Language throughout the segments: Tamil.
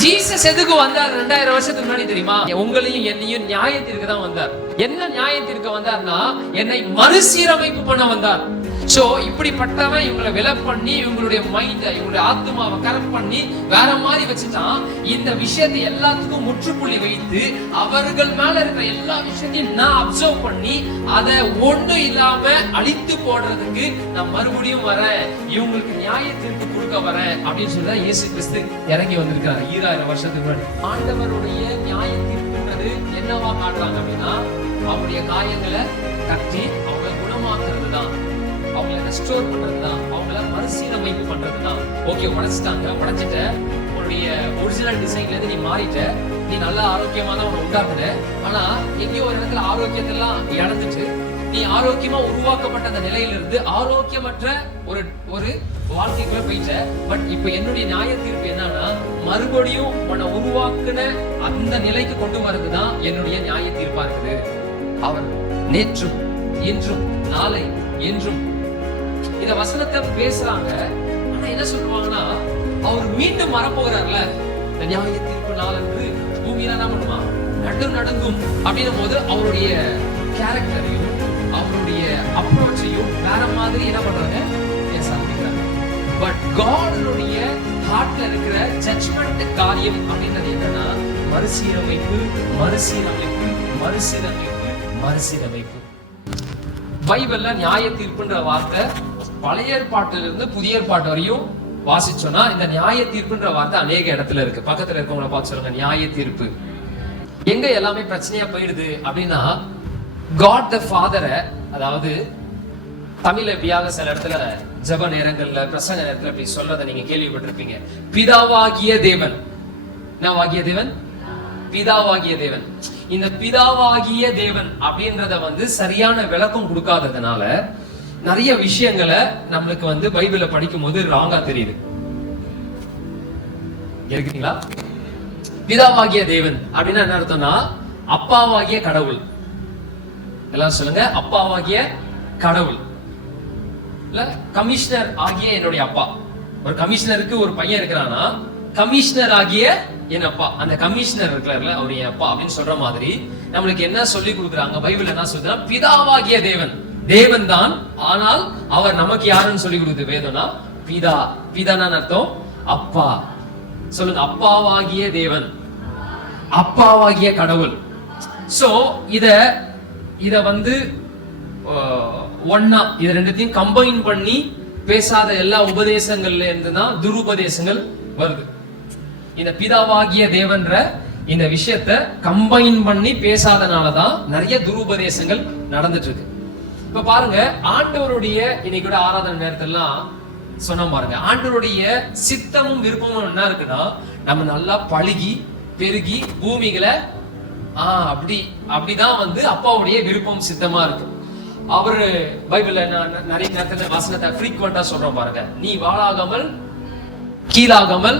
ஜீசஸ் எதுக்கு வந்தார் 2000 வருஷத்துக்கு முன்னாடி தெரியுமா? உங்களையும் என்னையும் நியாயத்திற்கு தான் வந்தார். என்ன நியாயத்திற்கு வந்தார்னா, என்னை மறுசீரமைப்பு பண்ண வந்தார். சோ இப்படிப்பட்டவன் இவங்களை விலை பண்ணி, இவங்களுடைய மைண்ட, இவங்களுடைய ஆத்மாவை கரெக்ட் பண்ணி வேற மாதிரி வச்சுட்டான். இந்த விஷயத்தை எல்லாத்துக்கும் முற்றுப்புள்ளி வைத்து அவர்கள் மேல இருக்கிற எல்லா விஷயத்தையும் நான் அப்சர்வ் பண்ணி அதை ஒண்ணு இல்லாம அழித்து போடுறதுக்கு நான் மறுபடியும் வரேன், இவங்களுக்கு நியாயத்திற்கு கொடுக்க வரேன் அப்படின்னு சொல்லி இயேசு கிறிஸ்து இறங்கி வந்திருக்காரு 2000 வருஷத்துக்கு முன்னாடி. ஆண்டவருடைய நியாயத்திற்குன்றது என்னவா காட்டுறாங்க அப்படின்னா, அவருடைய காயங்களை கட்டி அவங்களை குணமாக்குறது தான், அவங்களை ரெஸ்டோர் பண்றது தான், அவங்கள மறுசீரமைப்பு பண்றது தான். ஓகே, உடைச்சிட்டாங்க, உடைச்சிட்ட, உன்னுடைய ஒரிஜினல் டிசைன்ல இருந்து நீ மாறிட்ட, நீ நல்ல ஆரோக்கியமா தான் உன்னை உண்டாக்குன. ஆனா எங்கேயோ ஒரு இடத்துல ஆரோக்கியத்தெல்லாம் இழந்துட்டு நீ ஆரோக்கியமா உருவாக்கப்பட்ட அந்த நிலையிலிருந்து ஆரோக்கியமற்ற ஒரு ஒரு வாழ்க்கைக்குள்ள போயிட்ட. பட் இப்ப என்னுடைய நியாய தீர்ப்பு என்னன்னா, மறுபடியும் உன்னை உருவாக்குன அந்த நிலைக்கு கொண்டு வரதுதான் என்னுடைய நியாய தீர்ப்பா இருக்குது. அவர் நேற்றும் இன்றும் நாளை என்றும் இந்த வசனத்தை பேசுறாங்க. ஆனா என்ன சொல்லுவாங்கன்னா, அவர் மீண்டும் வரப்போகிறார்ல, இந்த நியாய தீர்ப்பு நாள் என்று பூமியில என்ன பண்ணுமா, நடுங்கும் அப்படின்னும் போது அவருடைய கேரக்டரையும் அவருடைய அப்ரோச்சையும் வேற மாதிரி என்ன பண்றாங்க, பேச ஆரம்பிக்கிறாங்க. பட் காட்னுடைய ஹார்ட்ல இருக்கிற ஜட்ஜ்மெண்ட் காரியம் அப்படின்றது என்னன்னா, மறுசீரமைப்பு மறுசீரமைப்பு மறுசீரமைப்பு மறுசீரமைப்பு. பைபிள்ல நியாய தீர்ப்புன்ற வார்த்தை பழைய ஏற்பாட்டிலிருந்து புதிய ஏற்பாட்டு வரையும் வாசிச்சோம்னா, இந்த நியாய தீர்ப்புன்ற வார்த்தை அநேக இடத்துல இருக்கு. பக்கத்துல இருக்கவங்களை பார்த்து சொல்லுங்க, நியாய தீர்ப்பு. எங்க எல்லாமே பிரச்சனையா போயிடுது அப்படின்னா, காட் த ஃபாதரை, அதாவது தமிழ் எப்படியாக சில இடத்துல ஜப நேரங்கள்ல பிரசங்க நேரத்துல இப்படி சொல்றதை நீங்க கேள்விப்பட்டிருப்பீங்க. பிதாவாகிய தேவன். என்னவாகிய தேவன்? பிதாவாகிய தேவன். இந்த பிதாவாகிய தேவன் அப்படின்றத சரியான விளக்கம் கொடுக்காததுனால நிறைய விஷயங்களை நம்மளுக்கு பைபிளை படிக்கும் போது ராங்கா தெரியுது. இருக்குங்களா? பிதாவாகிய தேவன் அப்படின்னா என்ன அர்த்தம்னா, அப்பாவாகிய கடவுள். எல்லாம் சொல்லுங்க, அப்பாவாகிய கடவுள். இல்ல கமிஷனர் ஆகிய என்னுடைய அப்பா. ஒரு கமிஷனருக்கு ஒரு பையன் இருக்கிறானா, கமிஷனர் ஆகிய என் அப்பா. அந்த கமிஷனர் இருக்கிறார்ல, அவர் என் அப்பா அப்படின்னு சொல்ற மாதிரி நம்மளுக்கு என்ன சொல்லி கொடுக்குறாங்க பைபிள்? என்ன சொல்றா, பிதாவாகிய தேவன் தேவன் தான், ஆனால் அவர் நமக்கு யாருன்னு சொல்லி கொடுக்குது வேதம்னா, பிதா. பிதானா அர்த்தம் அப்பா. சொல்லுங்க, அப்பாவாகிய தேவன், அப்பாவாகிய கடவுள். சோ இத ஒன்னா இது ரெண்டுத்தையும் கம்பைன் பண்ணி பேசாத எல்லா உபதேசங்கள்ல இருந்து தான் துருபதேசங்கள் வருது. இந்த பிதாவாகிய தேவன்ற இந்த விஷயத்த கம்பைன் பண்ணி பேசாதனாலதான் நிறைய துருபதேசங்கள் நடந்துட்டு இருக்கு. இப்ப பாருங்க, ஆண்டவருடைய இன்னைக்கு கூட ஆராதனை நேரத்தெல்லாம் சொன்ன பாருங்க, ஆண்டவருடைய சித்தமும் விருப்பமும் என்ன இருக்குன்னா, நம்ம நல்லா பழுகி பெருகி பூமிகளை அப்படிதான் அப்பாவுடைய விருப்பம் சித்தமா இருக்கு. அவரு பைபிள்ல நிறைய நேரத்துல வசனத்தை ஃப்ரீக்வெண்டா சொல்றோம் பாருங்க, நீ வாழாகாமல் கீழாகாமல்,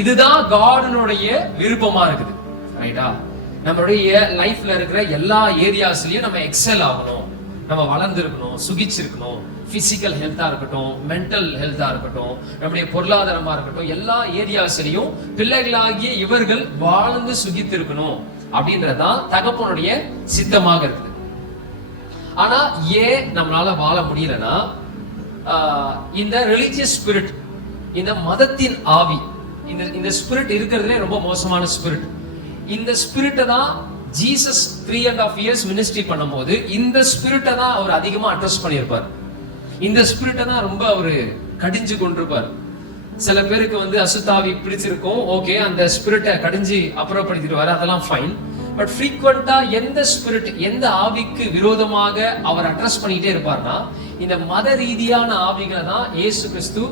இதுதான் காடனுடைய விருப்பமா இருக்குது. ரைட்டா? நம்மளுடைய லைஃப்ல இருக்கிற எல்லா ஏரியாஸ்லயும் நம்ம எக்ஸல் ஆகணும், நம்ம வளர்ந்துருக்கணும், சுகிச்சிருக்கணும். பிசிக்கல் ஹெல்த்தா இருக்கட்டும், மென்டல் ஹெல்த்தா இருக்கட்டும், நம்முடைய பொருளாதாரமா இருக்கட்டும், எல்லா ஏரியாஸ்லயும் பிள்ளைகளாகிய இவர்கள் வாழ்ந்து சுகித்திருக்கணும் அப்படின்றதான் தகப்பனுடைய சித்தமாக இருக்குது. ஆனா ஏன் நம்மளால வாழ முடியலன்னா, இந்த ரிலிஜியஸ் ஸ்பிரிட், இந்த மதத்தின் ஆவி, இந்த ஸ்பிரிட் இருக்கிறதுலே ரொம்ப மோசமான ஸ்பிரிட். இந்த ஸ்பிரிட்டை தான் ஜீசஸ் 3.5 years மினிஸ்ட்ரி பண்ணும்போது இந்த ஸ்பிரிட்டை தான் அவர் அதிகமா அட்ரஸ் பண்ணியிருப்பார். இந்த ஸ்பிரிட்டை தான் ரொம்ப அவரு கடிஞ்சு கொண்டிருப்பார். சில பேருக்கு அசுத்தாவி பிடிச்சிருக்கும், ஓகே, அந்த ஸ்பிரிட்டை கடிஞ்சு அப்புறப்படுத்திடுவாரு, அதெல்லாம் ஃபைன். பட் ஃப்ரீக்வெண்டா எந்த ஸ்பிரிட், எந்த ஆவிக்கு விரோதமாக அவர் அட்ரஸ் பண்ணிட்டே இருப்பார்னா, இந்த மத ரீதியான ஆவிகளை தான் இயேசு கிறிஸ்து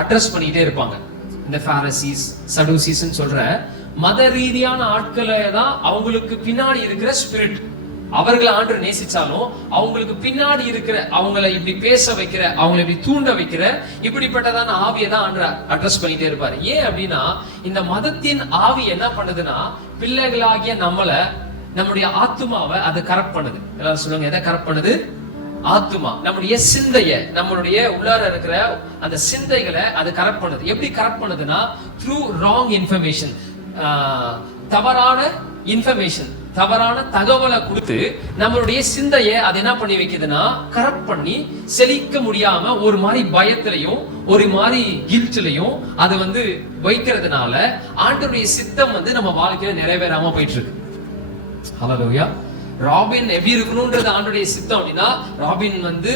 அட்ரஸ் பண்ணிட்டே இருப்பாங்க. இந்த பாரசீஸ், சடூசிஸ் சொல்ற மத ரீதியான ஆட்களை தான் அவங்களுக்கு பின்னாடி இருக்கிற ஸ்பிரிட். அவர்களை ஆண்டு நேசிச்சாலும் அவங்களுக்கு பின்னாடி இருக்கிற, அவங்களை இப்படி பேச வைக்கிற, அவங்களை இப்படி தூண்ட வைக்கிற இப்படிப்பட்டதான ஆவியை தான் ஆண்டு அட்ரஸ் பண்ணிட்டே இருப்பாரு. ஏன் அப்படின்னா, இந்த மதத்தின் ஆவி என்ன பண்ணுதுன்னா, பிள்ளைகளாகிய நம்மளை, நம்முடைய ஆத்மாவை அதை கரெக்ட் பண்ணுது. எல்லாரும் சொல்லுங்க, எதை கரெக்ட் பண்ணுது? ஆத்துமா, நம்முடைய சிந்தைய, நம்மளுடைய உள்ளார இருக்கிற அந்த சிந்தைகளை அது கரெக்ட் பண்ணுது. எப்படி கரெக்ட் பண்ணுதுன்னா த்ரூ ராங் இன்ஃபர்மேஷன், தவறான இன்ஃபர்மேஷன், தவறான தகவலை கொடுத்து நம்மளுடைய சிந்தைய அது என்ன பண்ணி வைக்குதுன்னா கரெக்ட் பண்ணி செழிக்க முடியாம ஒரு மாதிரி பயத்திலையும் ஒரு மாதிரி கில்ட்லயும் அது வந்து வைக்கிறதுனால ஆண்டவருடைய சித்தம் வந்து நம்ம வாழ்க்கையில நிறைவேறாம போயிட்டு இருக்கு. ஹல்லேலூயா. ராபின் எப்படி இருக்கணும்ன்றது ஆண்டவருடைய சித்தம் அப்படின்னா, ராபின் வந்து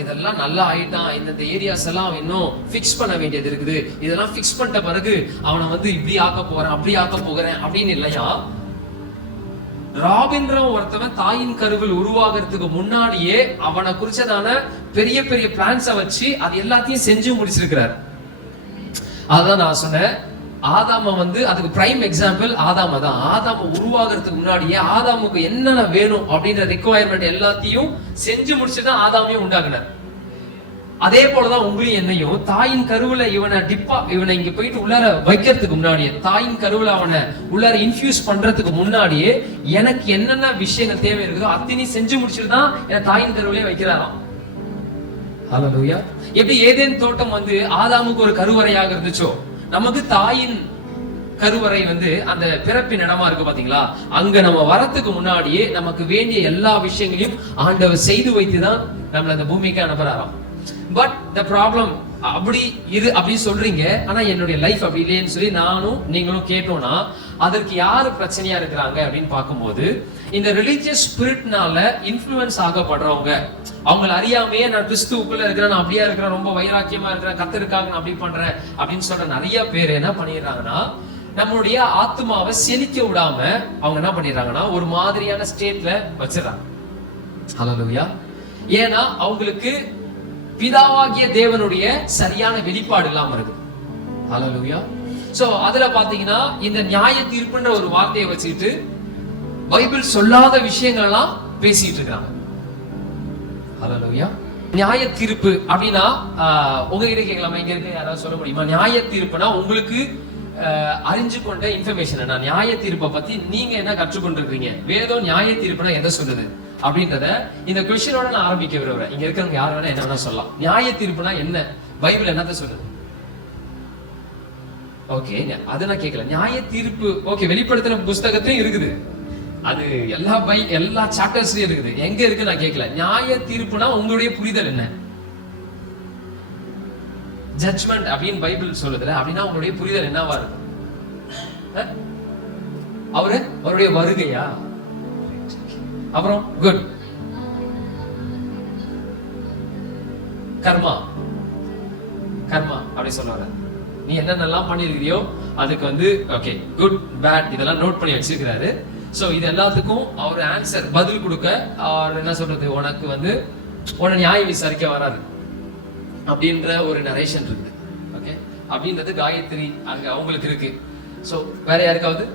இதெல்லாம் நல்லா ஆயிட்டான், இந்த ஏரியாஸ் எல்லாம் இன்னும் ஃபிக்ஸ் பண்ண வேண்டியது இருக்குது, இதெல்லாம் ஃபிக்ஸ் பண்ணிட்ட பிறகு அவனை வந்து இப்படி ஆக்க போறேன் அப்படி ஆக்க போகிறேன் அப்படின்னு இல்லையா. ராபின்ற ஒருத்தவன் தாயின் கருவில் உருவாகிறதுக்கு முன்னாடியே அவனை குறிச்சதான பெரிய பெரிய பிளான்ஸை வச்சு அது எல்லாத்தையும் செஞ்சு முடிச்சிருக்கிறார். அதான் நான் சொன்னேன், ஆதாம வந்து அதுக்கு பிரைம் எக்ஸாம்பிள் ஆதாம தான். ஆதாம உருவாகிறதுக்கு முன்னாடியே ஆதாமுக்கு என்னென்ன வேணும் அப்படின்ற ரெக்குவயர்மெண்ட் எல்லாத்தையும் செஞ்சு முடிச்சுதான் ஆதாமையும் உண்டாக்குனார். அதே போலதான் உங்களையும் என்னையும் தாயின் கருவுல இவனை இங்க போயிட்டு உள்ளார வைக்கிறதுக்கு முன்னாடியே, தாயின் கருவுல அவனை உள்ளார இன்ஃபியூஸ் பண்றதுக்கு முன்னாடியே எனக்கு என்னென்ன விஷயங்கள் தேவை இருக்குதோ அத்தனையும் செஞ்சு முடிச்சுட்டு தான் என் தாயின் கருவிலே வைக்கிறாராம். ஹல்லேலூயா. எப்படி ஏதேன் தோட்டம் வந்து ஆதாமுக்கு ஒரு கருவறையாக இருந்துச்சோ, நமக்கு தாயின் கருவறை வந்து அந்த பிறப்பின் இடமா இருக்கு பாத்தீங்களா, அங்க நம்ம வரத்துக்கு முன்னாடியே நமக்கு வேண்டிய எல்லா விஷயங்களையும் ஆண்டவர் செய்து வைத்துதான் நம்மள அந்த பூமிக்கு அனுப்புறாராம். பட் த ப்ராப்ளம், அப்படி சொல்றீங்க, ஆனா என்னுடைய லைஃப் அப்படி இல்லைன்னு சொல்லி நானும் நீங்களும் கேட்டோம்னா அதற்கு யாரு பிரச்சனையா இருக்கிறாங்க அப்படின்னு பார்க்கும்போது, இந்த ரிலீஜியஸ் ஸ்பிரிட்னால இன்ஃப்ளூயன்ஸ் ஆகப்படுறவங்க, அவங்களை அறியாமையே நான் கிறிஸ்துவுக்குள்ள இருக்கிறேன், நான் அப்படியா இருக்கிறேன், ரொம்ப வைராக்கியமா இருக்கிறேன், கர்த்தருக்காக நான் அப்படி பண்றேன் அப்படின்னு சொல்ற நிறைய பேர் என்ன பண்ணிடுறாங்கன்னா, நம்மளுடைய ஆத்மாவை செழிக்க விடாம அவங்க என்ன பண்ணிடுறாங்கன்னா ஒரு மாதிரியான ஸ்டேட்ல வச்சிடறாங்க. ஹல்லேலூயா. ஏன்னா அவங்களுக்கு பிதாவாகிய தேவனுடைய சரியான வெளிப்பாடு இல்லாம இருக்கு. ஹல்லேலூயா. சோ அதுல பாத்தீங்கன்னா இந்த நியாய தீர்ப்புன்ற ஒரு வார்த்தையை வச்சுக்கிட்டு பைபிள் சொல்லாத விஷயங்கள் எல்லாம் பேசிட்டு இருக்காங்க. ஹல்லேலூயா. நியாய தீர்ப்பு அப்படின்னா உங்ககிட்ட கேட்கலாமா, இங்க இருக்க யாராவது சொல்ல முடியுமா? நியாய தீர்ப்புனா உங்களுக்கு அறிஞ்சு கொண்ட இன்ஃபர்மேஷன் என்ன? நியாய தீர்ப்பை பத்தி நீங்க என்ன கற்றுக்கொண்டிருக்கீங்க? வேதம் நியாய தீர்ப்புனா எதை சொல்லுது அப்படின்றத இந்த கொஸ்டினோட நான் ஆரம்பிக்க விரும்புறேன். இங்க இருக்கிறவங்க யார் வேணா என்ன வேணா சொல்லலாம். நியாய தீர்ப்புனா என்ன? பைபிள் என்னத்த சொல்லுது? ஓகே, அது நான் கேட்கல. நியாய தீர்ப்பு ஓகே, வெளிப்படுத்தின புஸ்தகத்தையும் இருக்குது, அது எல்லா சாப்டர்ஸ்லயும் இருக்குது. எங்க இருக்கு நான் கேட்கல. நியாய தீர்ப்புனா உங்களுடைய புரிதல் என்ன? ஜட்ஜ்மெண்ட் அப்படின்னு பைபிள் சொல்லுதுல, அப்படின்னா உங்களுடைய புரிதல் என்னவா இருக்கும்? அவருடைய வருகையா? அப்புறம் குட் கர்மா அப்படி சொல்லுவாங்க. நீ என்னென்னலாம் பண்ணிருக்கிறியோ அதுக்கு வந்து ஓகே குட் பேட் இதெல்லாம் நோட் பண்ணி வச்சிருக்கிறாரு. சோ இது எல்லாத்துக்கும் அவர் ஆன்சர் பதில் கொடுக்க, அவர் என்ன சொல்றது, உனக்கு வந்து உன நியாயம் விசாரிக்க வராது அப்படின்ற ஒரு நரேஷன் இருக்கு. ஓகே, அப்படின்றது காயத்ரி அங்க அவங்களுக்கு இருக்கு. சோ வேற யாருக்காவது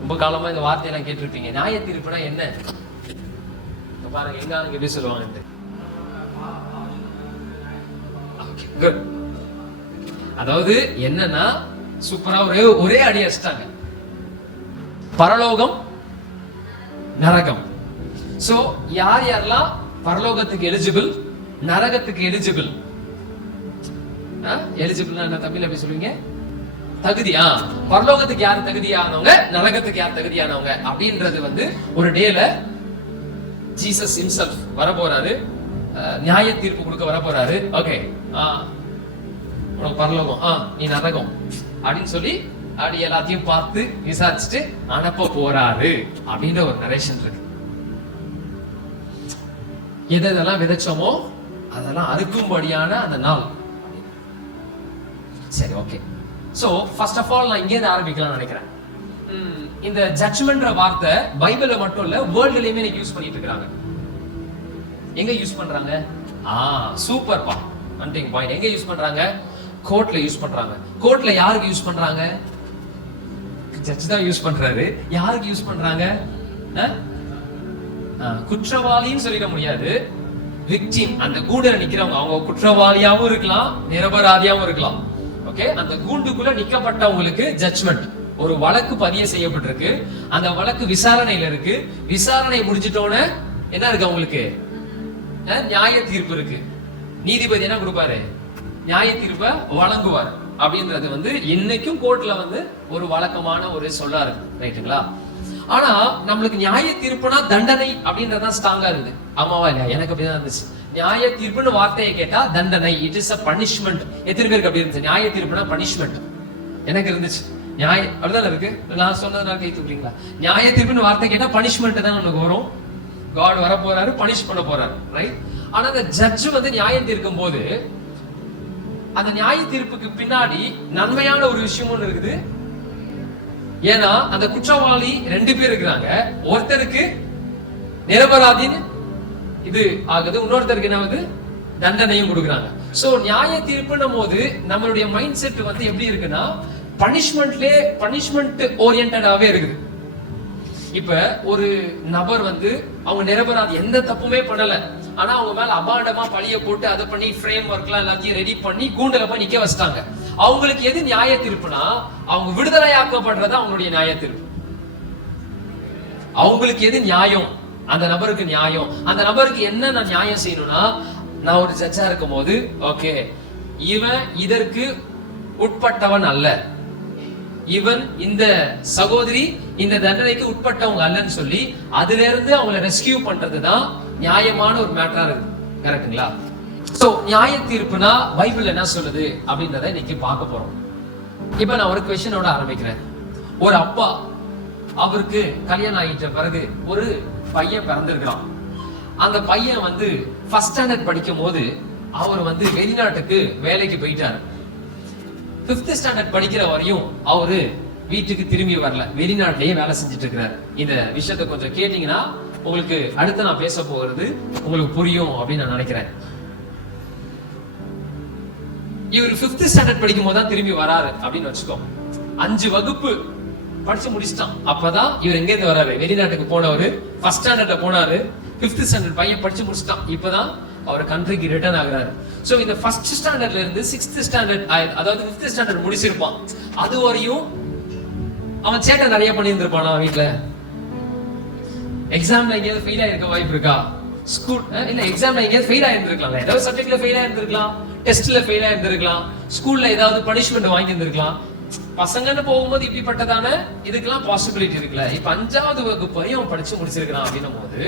ரொம்ப காலமா இந்த வார்த்தையெல்லாம் கேட்டிருப்பீங்க. நியாய தீர்ப்புனா என்ன பாருங்க, எங்க எப்படி சொல்லுவாங்க. அதாவது என்னன்னா சூப்பரா ஒரே அடி அடிச்சிட்டாங்க. பரலோகம் நரகம். சோ யாரெல்லாம் பரலோகத்துக்கு எலிஜிபிள், நரகத்துக்கு எலிஜிபிள்? எலிஜிபிள்னா என்ன தமிழ்ல எப்படி சொல்லுவீங்க? தகுதியா? பரலோகத்துக்கு யார் தகுதியானவங்க, நரகத்துக்கு யார் தகுதியானவங்க அப்படின்றது வந்து ஒரு டேல ஜீசஸ் ஹிம்செல்ஃப் வர போறாரு, நியாய தீர்ப்பு கொடுக்க வர போறாரு. ஓகே, உனக்கு பரலோகம், நீ நரகம் அப்படின்னு சொல்லி அப்படி எல்லாத்தையும் பார்த்து விசாரிச்சுட்டு அனுப்ப போறாரு அப்படின்ற ஒரு நரேஷன் இருக்கு. எதெல்லாம் விதைச்சோமோ அதெல்லாம் அறுக்கும்படியான அந்த நாள். சரி, okay. So first of all நான் இங்கே இருந்து ஆரம்பிக்கலாம் நினைக்கிறேன். இந்த ஜட்ஜ்மெண்ட்ற வார்த்தை பைபிள்ல மட்டும் இல்ல, வேர்ல்ட்லயுமே நீங்க யூஸ் பண்ணிட்டு இருக்காங்க. எங்க யூஸ் பண்றாங்க? சூப்பர்ப்பா, வண்டிங் பாயிண்ட். எங்க யூஸ் பண்றாங்க? கோர்ட்ல யூஸ் பண்றாங்க. கோர்ட்ல யாருக்கு யூஸ் பண்றாங்க? ஜட்ஜ் தான் யூஸ் பண்றாரு. யாருக்கு யூஸ் பண்றாங்க? குற்றவாளின்னு சொல்லிட முடியாது, விக்டிம். அந்த கூண்டுல நிக்கிறவங்க அவங்க குற்றவாளியாவும் இருக்கலாம், நிரபராதியாவும் இருக்கலாம். ஓகே, அந்த கூண்டுக்குள்ள நிக்கப்பட்டவங்களுக்கு ஜட்ஜ்மெண்ட், ஒரு வழக்கு பதிவு செய்யப்பட்டிருக்கு, அந்த வழக்கு விசாரணையில இருக்கு. விசாரணை முடிஞ்சிட்டோன்னு என்ன இருக்கு அவங்களுக்கு? நியாய தீர்ப்பு இருக்கு. நீதிபதி என்ன கொடுப்பாரு? நியாய தீர்ப்பை வழங்குவார். அப்படின்றது வந்து இன்னைக்கும் கோர்ட்ல வந்து ஒரு வழக்கமான ஒரு சொல்லா இருக்கு, ரைட்டுங்களா? ஆனா நம்மளுக்கு நியாய தீர்ப்புனா தண்டனை அப்படின்றதான் ஸ்ட்ராங்கா இருக்குது. ஆமாவா இல்லையா? எனக்கு அப்படிதான் இருந்துச்சு. நியாய தீர்ப்புன்னு வார்த்தையை கேட்டா தண்டனை, இட் இஸ் அ பனிஷ்மெண்ட். எத்தனை பேருக்கு அப்படி இருந்துச்சு? நியாய தீர்ப்புனா பனிஷ்மெண்ட். எனக்கு இருந்துச்சு. நியாய அப்படிதான் இருக்கு. நான் சொன்னதுனால கை தூக்குறீங்களா? நியாய தீர்ப்புன்னு வார்த்தை கேட்டா பனிஷ்மெண்ட் தான் நமக்கு வரும். காட் வர போறாரு, பனிஷ் பண்ண போறாரு, ரைட்? ஆனா அந்த ஜட்ஜ் வந்து நியாயம் தீர்க்கும் போது அந்த நியாய தீர்ப்புக்கு பின்னாடி நன்மையான ஒரு விஷயம் ஒண்ணு இருக்குது. ஏன்னா அந்த குற்றவாளி 2 பேர் இருக்கிறாங்க. ஒருத்தருக்கு நிரபராதின்னு இது ஆகுது, இன்னொருத்தருக்கு என்ன ஆகுது? தண்டனையும் கொடுக்குறாங்க. சோ நியாய தீர்ப்புன்னும் போது நம்மளுடைய மைண்ட் செட் வந்து எப்படி இருக்குன்னா பனிஷ்மெண்ட் ஓரியன்டாவே இருக்குது. இப்ப ஒரு நபர் வந்து அவங்க நிரபராதி, எந்த தப்புமே பண்ணல, ஆனா அவங்க மேல அபாண்டமா பழிய போட்டு அதை பண்ணி ஃப்ரேம் ஒர்க்லாம் எல்லாத்தையும் ரெடி பண்ணி கூண்டுல போய் நிக்க வச்சிட்டாங்க. அவங்களுக்கு எது நியாய தீர்ப்புனா அவங்க விடுதலையாக்கப்படுறது அவங்களுடைய நியாய தீர்ப்பு. அவங்களுக்கு எது நியாயம்? அந்த நபருக்கு நியாயம். அந்த நபருக்கு என்ன நான் நியாயம் செய்யணும்னா, நான் ஒரு ஜட்ஜா இருக்கும் போது ஓகே இவன் இதற்கு உட்பட்டவன் அல்ல, இவன் இந்த சகோதரி இந்த தண்டனைக்கு உட்பட்டவங்க அல்லன்னு சொல்லி அதுல இருந்து அவங்களை ரெஸ்கியூ பண்றதுதான் நியாயமான ஒரு மேட்டரா இருக்கு. கரெக்ட்டுங்களா? சோ நியாய தீர்ப்புனா பைபிள் என்ன சொல்லுது அப்படின்றத இன்னைக்கு பார்க்க போறோம். இப்ப நான் ஒரு क्वेश्चनோட ஆரம்பிக்கிறேன். ஒரு அப்பா, அவருக்கு கல்யாணம் ஆயிட்ட பிறகு ஒரு பையன் பிறந்திருக்கான். அந்த பையன் வந்து ஃபர்ஸ்ட் ஸ்டாண்டர்ட் படிக்கும் போது அவர் வந்து வெளிநாட்டுக்கு வேலைக்கு போயிட்டாரு. 5th ஸ்டாண்டர்ட் படிக்கிற வரையும் அவரு வீட்டுக்கு திரும்பி வரல, வெளிநாட்டிலேயே வேலை செஞ்சுட்டு இருக்கிறாரு. இந்த விஷயத்தை கொஞ்சம் கேட்டீங்கன்னா உங்களுக்கு அடுத்து நான் பேச போகிறது உங்களுக்கு புரியும் அப்படின்னு நான் நினைக்கிறேன். இவர் 5th ஸ்டாண்டர்ட் படிக்கும் போது தான் திரும்பி வராரு அப்படின்னு வச்சுக்கோ. 5 வகுப்பு படிச்சு முடிச்சிட்டான். அப்பதான் இவர் எங்க இருந்து வராரு? வெளிநாட்டுக்கு போனவரு ஃபர்ஸ்ட் ஸ்டாண்டர்ட்ல போனாரு. 5th ஸ்டாண்டர்ட் பையன் படிச்சு முடிச்சிட்டான். இப்பதான் அவர் கண்ட்ரிக்கு ரிட்டர்ன் ஆகுறாரு. சோ இந்த ஃபர்ஸ்ட் ஸ்டாண்டர்ட்ல இருந்து 6th ஸ்டாண்டர்ட், அதாவது 5th ஸ்டாண்டர்ட் முடிச்சிருப்பான். அது வரையும் அவன் சேட்டை நிறைய பண்ணியிருந்திருப்பானா வீட்டுல? எக்ஸாம்ல எங்கேயாவது ஃபெயில் ஆயிருக்க வாய்ப்பு இருக்கா? ஸ்கூல் இல்ல எக்ஸாம்ல எங்கேயாவது ஃபெயில் ஆயிருந்திருக்கலாம், ஏதாவது சப்ஜெக்ட்ல ஃபெயில் ஆயிருந்திருக்கலாம், டெஸ்ட்ல ஃபெயில் ஆயிருந்திருக்கலாம், ஸ்கூல்ல ஏதாவது பனிஷ்மெண்ட் வாங்கி இருந்திருக்கலாம். பசங்கன்னு போகும்போது இப்படிப்பட்டதான இதுக்கெல்லாம் பாசிபிலிட்டி இருக்குல்ல. இப்ப 5வது வகுப்பு வரையும் அவன் படிச்சு முடிச்சிருக்கான் அப்படின்னும் போது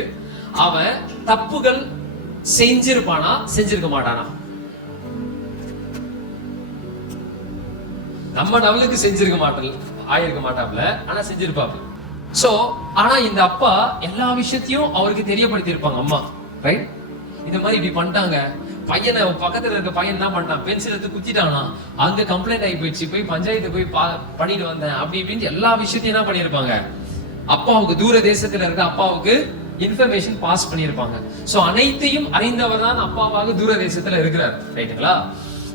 அவன் தப்புகள் செஞ்சிருப்பானா செஞ்சிருக்க மாட்டானா? நம்ம லெவலுக்கு செஞ்சிருக்க ஆயிருக்க மாட்டாப்ல, ஆனா செஞ்சிருப்பாப்ல. சோ ஆனா இந்த அப்பா எல்லா விஷயத்தையும் அவருக்கு தெரியப்படுத்தி இருப்பாங்க அம்மா, ரைட்? இந்த மாதிரி இப்படி பண்ணிட்டாங்க. பையனை பக்கத்துல இருக்க பையன் என்ன பண்ணான்? பென்சில் எடுத்து குத்திட்டானா, அங்க கம்ப்ளைண்ட் ஆகி போயிடுச்சு, போய் பஞ்சாயத்து போய் பண்ணிட்டு வந்தேன் அப்படி இப்படின்னு எல்லா விஷயத்தையும் என்ன பண்ணிருப்பாங்க? அப்பாவுக்கு, தூர தேசத்துல இருக்க அப்பாவுக்கு இன்ஃபர்மேஷன் பாஸ் பண்ணிருப்பாங்க. சோ அனைத்தையும் அறிந்தவர் தான் அப்பாவாக தூர தேசத்துல இருக்கிறார், ரைட்டுங்களா?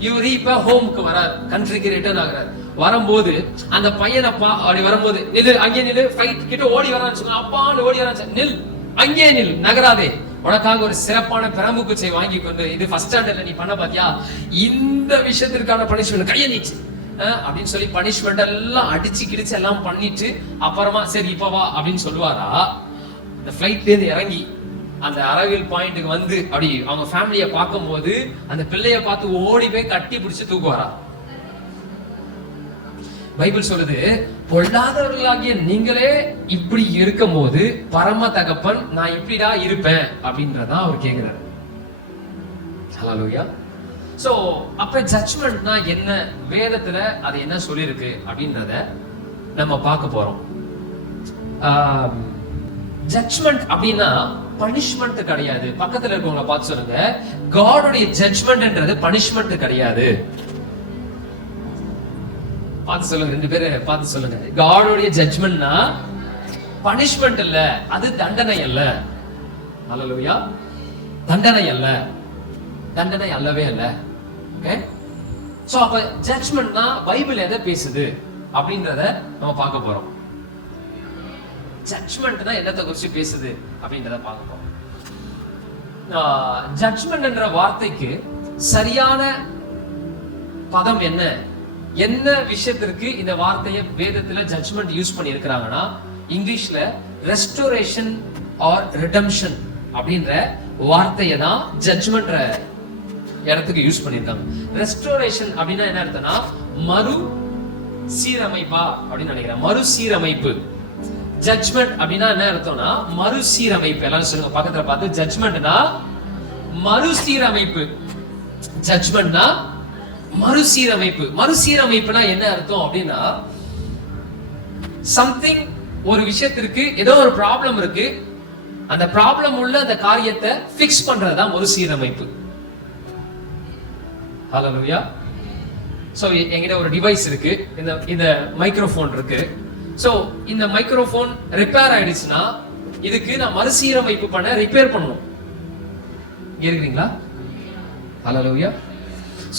இவரு இப்ப ஹோமுக்கு வரார், கண்ட்ரிக்கு ரிட்டர்ன் ஆகுறாரு. வரும்போது அந்த பையன் அப்பா அப்படி வரும்போது நில்லு, அங்கே நில்லு, ஃபைட் கிட்ட ஓடி வரான்னு சொன்னா அப்பான்னு ஓடி வரான்னு, நில், அங்கே நில், நகராதே, உனக்காக ஒரு சிறப்பான பிரம்புக்குச்சை வாங்கி கொண்டு, இது ஃபர்ஸ்ட் ஸ்டாண்டர்ட்ல நீ பண்ண பாத்தியா, இந்த விஷயத்திற்கான பனிஷ்மெண்ட் கைய நீச்சு அப்படின்னு சொல்லி பனிஷ்மெண்ட் எல்லாம் அடிச்சு கிடிச்சு எல்லாம் பண்ணிட்டு அப்புறமா சரி இப்ப வா அப்படின்னு சொல்லுவாரா? இந்த ஃபிளைட்ல இருந்து இறங்கி அந்த அரைவில் பாயிண்ட்டுக்கு வந்து அப்படி அவங்க ஃபேமிலியை பார்க்கும் போது அந்த பிள்ளைய பார்த்து ஓடி போய் கட்டி பிடிச்சு தூக்குவாரா? பைபிள் சொல்லுது, பொல்லாதவர்களாகிய நீங்களே இப்படி இருக்கும் போது பரம தகப்பன் நான் இப்படிடா இருப்பேன் அப்படின்றதா அவர் கேக்குறாரு. ஹல்லேலூயா. சோ அப்ப ஜட்ஜ்மெண்ட்னா என்ன, வேதத்துல அது என்ன சொல்லிருக்கு அப்படின்றத நம்ம பார்க்க போறோம். ஜட்ஜ்மெண்ட் அப்படின்னா பனிஷ்மெண்ட் கிடையாது. பக்கத்துல இருக்கவங்களை பார்த்து சொல்லுங்க, காடோடைய ஜட்ஜ்மெண்ட்ன்றது பனிஷ்மெண்ட் கிடையாது. பார்த்து சொல்லுங்க, 2 பேரை பார்த்து சொல்லுங்க. காடோடைய ஜட்ஜ்மெண்ட்னா பனிஷ்மெண்ட் இல்ல, அது தண்டனை அல்ல. ஹல்லேலூயா. தண்டனை அல்ல, தண்டனை அல்லவே அல்ல. ஓகே. சோ அப்ப ஜட்ஜ்மெண்ட்னா பைபிள் எதை பேசுது அப்படின்றத நம்ம பார்க்க போறோம். ஜட்ஜ்மெண்ட் தான் என்னத்தை குறிச்சு பேசுது அப்படின்றத பார்க்க போறோம். ஜட்ஜ்மெண்ட் என்ற வார்த்தைக்கு சரியான பதம் என்ன, என்ன விஷயத்திற்கு இந்த வார்த்தையை வேதத்துல ஜட்ஜ்மெண்ட் யூஸ் பண்ணி இருக்கிறாங்கன்னா, இங்கிலீஷ்ல ரெஸ்டோரேஷன் ஆர் ரிடம்ஷன் அப்படின்ற வார்த்தையை தான் ஜட்ஜ்மெண்ட் இடத்துக்கு யூஸ் பண்ணிருக்காங்க. ரெஸ்டோரேஷன் அப்படின்னா என்ன அர்த்தம்னா மறு சீரமைப்பா அப்படின்னு நினைக்கிறேன். மறுசீரமைப்பு. ஜட்ஜ்மெண்ட் அப்படின்னா என்ன அர்த்தம்னா மறுசீரமைப்பு. எல்லாரும் சொல்லுங்க பக்கத்துல பார்த்து, ஜட்ஜ்மெண்ட்னா மறுசீரமைப்பு. ஜட்ஜ்மெண்ட்னா மறுசீரமைப்பு. மறுசீரமைப்புனா என்ன அர்த்தம் அப்படின்னா, சம்திங், ஒரு விஷயத்திற்கு ஏதோ ஒரு ப்ராப்ளம் இருக்கு, அந்த ப்ராப்ளம் உள்ள அந்த காரியத்தை ஃபிக்ஸ் பண்றதுதான் மறுசீரமைப்பு. ஹalleluya. சோ என்கிட்ட ஒரு டிவைஸ் இருக்கு, இந்த மைக்ரோஃபோன் இருக்கு. சோ இந்த மைக்ரோஃபோன் ரிப்பேர் ஆயிடுச்சுன்னா இதுக்கு நான் மறுசீரமைப்பு பண்ண ரிப்பேர் பண்ணணும். இருக்கீங்களா? ஹalleluya.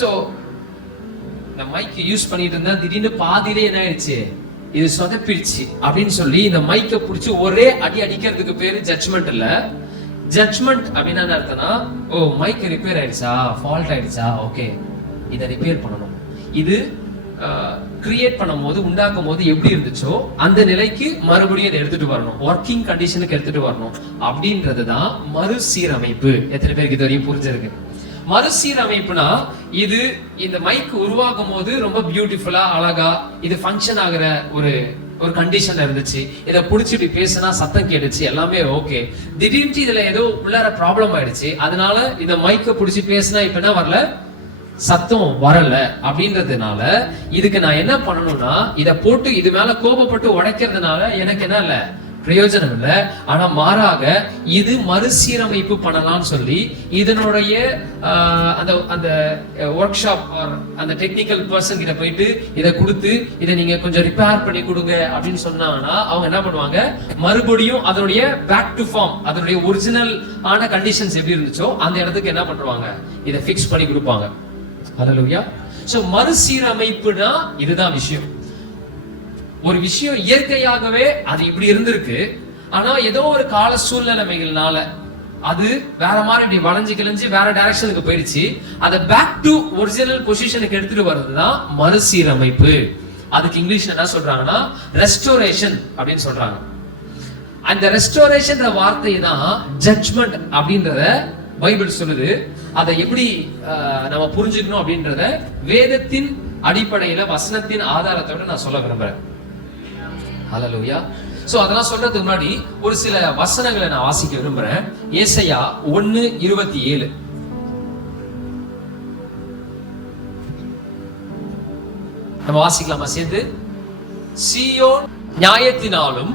சோ இந்த மைக் யூஸ் பண்ணிட்டு இருந்தா திடீர்னு பாதியிலே என்ன ஆயிடுச்சு, இது சொதப்பிடுச்சு அப்படின்னு சொல்லி இந்த மைக்கை பிடிச்சி ஒரே அடி அடிக்கிறதுக்கு பேரு ஜட்ஜ்மெண்ட் இல்ல. ஜட்ஜ்மெண்ட் அப்படின்னா என்ன அர்த்தம்னா, ஓ மைக் ரிப்பேர் ஆயிடுச்சா, ஃபால்ட் ஆயிடுச்சா, ஓகே இதை ரிப்பேர் பண்ணணும். இது கிரியேட் பண்ணும்போது, உண்டாக்கும் போது எப்படி இருந்துச்சோ அந்த நிலைக்கு மறுபடியும் இதை எடுத்துட்டு வரணும், ஒர்க்கிங் கண்டிஷனுக்கு எடுத்துட்டு வரணும். அப்படின்றதுதான் மறுசீரமைப்பு. எத்தனை பேருக்கு இது வரையும் புரிஞ்சிருக்கு? மறுசீரமைப்புனா இது இந்த மைக் உருவாக்கும் போது ரொம்ப பியூட்டிஃபுல்லா அழகா இது ஃபங்க்ஷன் ஆகுற ஒரு கண்டிஷன்ல இருந்துச்சு. இதை புடிச்சு இப்படி பேசினா சத்தம் கேட்டுச்சு, எல்லாமே ஓகே. திடீர்னு இதுல ஏதோ உள்ளார ப்ராப்ளம் ஆயிடுச்சு, அதனால இந்த மைக்கை பிடிச்சி பேசினா இப்ப என்ன வரல, சத்தம் வரல. அப்படின்றதுனால இதுக்கு நான் என்ன பண்ணணும்னா, இதை போட்டு இது மேல கோபப்பட்டு உடைக்கிறதுனால எனக்கு என்ன இல்ல, பிரயோஜனம் இல்ல. ஆனா மாறாக இது மறுசீரமைப்பு பண்ணலாம்னு சொல்லி இதனுடைய அந்த ஒர்க் ஷாப் அந்த டெக்னிக்கல் பர்சன் கிட்ட போயிட்டு இதை கொடுத்து இதை நீங்க கொஞ்சம் ரிப்பேர் பண்ணி கொடுங்க அப்படின்னு சொன்னாங்கன்னா அவங்க என்ன பண்ணுவாங்க, மறுபடியும் அதனுடைய பேக் டு ஃபார்ம், அதனுடைய ஒரிஜினல் ஆன கண்டிஷன்ஸ் எப்படி இருந்துச்சோ அந்த இடத்துக்கு என்ன பண்ணுவாங்க, இதை ஃபிக்ஸ் பண்ணி கொடுப்பாங்க. ஹalleluya. சோ மறுசீரமைப்புனா இதுதான் விஷயம். ஒரு விஷயம் இயற்கையாகவே அது இப்படி இருந்திருக்கு, ஆனா ஏதோ ஒரு கால சூழ்நிலைமைகள்னால அது வேற மாதிரி இப்படி வளைஞ்சு கிழிஞ்சு வேற டைரக்ஷனுக்கு போயிடுச்சு. அதை பேக் டு ஒரிஜினல் பொசிஷனுக்கு எடுத்துட்டு வர்றதுதான் மறுசீரமைப்பு. அதுக்கு இங்கிலீஷ்ல என்ன சொல்றாங்கன்னா ரெஸ்டோரேஷன் அப்படின்னு சொல்றாங்க. அந்த ரெஸ்டோரேஷன் வார்த்தை தான் ஜட்ஜ்மெண்ட் அப்படின்றத பைபிள் சொல்லுது. அதை எப்படி நம்ம புரிஞ்சுக்கணும் அப்படின்றத வேதத்தின் அடிப்படையில வசனத்தின் ஆதாரத்தோட நான் சொல்ல விரும்புறேன். ஹalleluya. சோ அதெல்லாம் சொல்றதுக்கு முன்னாடி ஒரு சில வசனங்களை நான் வாசிக்க விரும்புறேன். ஏசாயா 1:27. நம்ம வாசிக்கலாமா சேர்ந்து? சீயோன் நியாயத்தினாலும்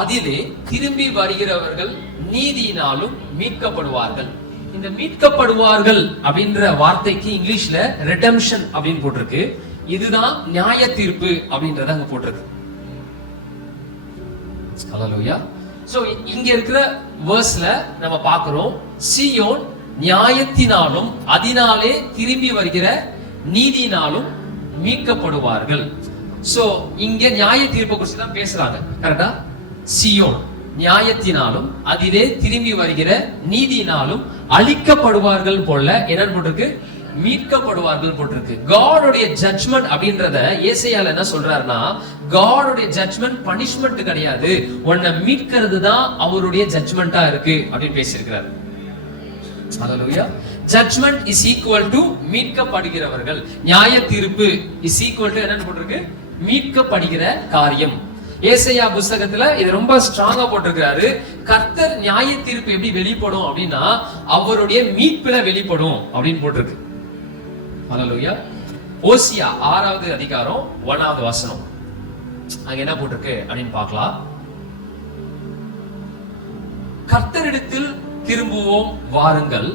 அதிலே திரும்பி வருகிறவர்கள் நீதியினாலும் மீட்கப்படுவார்கள். இந்த மீட்கப்படுவார்கள் அப்படின்ற வார்த்தைக்கு இங்கிலீஷ்ல ரெடெம்ஷன் அப்படின்னு போட்டிருக்கு. இதுதான் நியாய தீர்ப்பு அப்படின்றத அங்க போட்டிருக்கு. ஹalleluya. சோ இங்க இருக்கிற வேர்ஸ்ல நம்ம பார்க்கிறோம், சீயோன் நியாயத்தினாலும் அதினாலே திரும்பி வருகிற நீதியினாலும் மீட்கப்படுவார்கள். சோ இங்க நியாய தீர்ப்பை குறித்து தான் பேசுறாங்க. கரெக்டா? சீயோன் நியாயத்தினாலும் அதிலே திரும்பி வருகிற நீதியினாலும் அழிக்கப்படுவார்கள் போல என்னன்னு போட்டிருக்கு, மீட்கப்படுவார்கள் போட்டிருக்கு. காடோடைய ஜட்ஜ்மெண்ட் அப்படின்றத ஏசாயால என்ன சொல்றாருன்னா, காடோடைய ஜட்ஜ்மெண்ட் பனிஷ்மெண்ட் கிடையாது, உன்னை மீட்கிறது தான் அவருடைய ஜட்ஜ்மெண்டா இருக்கு அப்படின்னு பேசியிருக்கிறார். ஹalleluya. ஜட்ஜ்மெண்ட் இஸ் ஈக்குவல் டு மீட்கப்படுகிறவர்கள். நியாய தீர்ப்பு இஸ் ஈக்குவல் டு என்னன்னு போட்டிருக்கு, மீட்கப்படுகிற காரியம். ஏசாயா புத்தகத்துல இது ரொம்ப ஸ்ட்ராங்கா போட்டிருக்கிறாரு. கர்த்தர் நியாய தீர்ப்பு எப்படி வெளிப்படும் அப்படின்னா அவருடைய மீட்புல வெளிப்படும் அப்படின்னு போட்டிருக்கு. ஹalleluya. ஓசியா 6வது அதிகாரம் 1வது வசனம். அங்க என்ன போட்டிருக்கு அப்படின்னு பார்க்கலாம். கர்த்தரிடத்தில் திரும்புவோம் வாருங்கள்,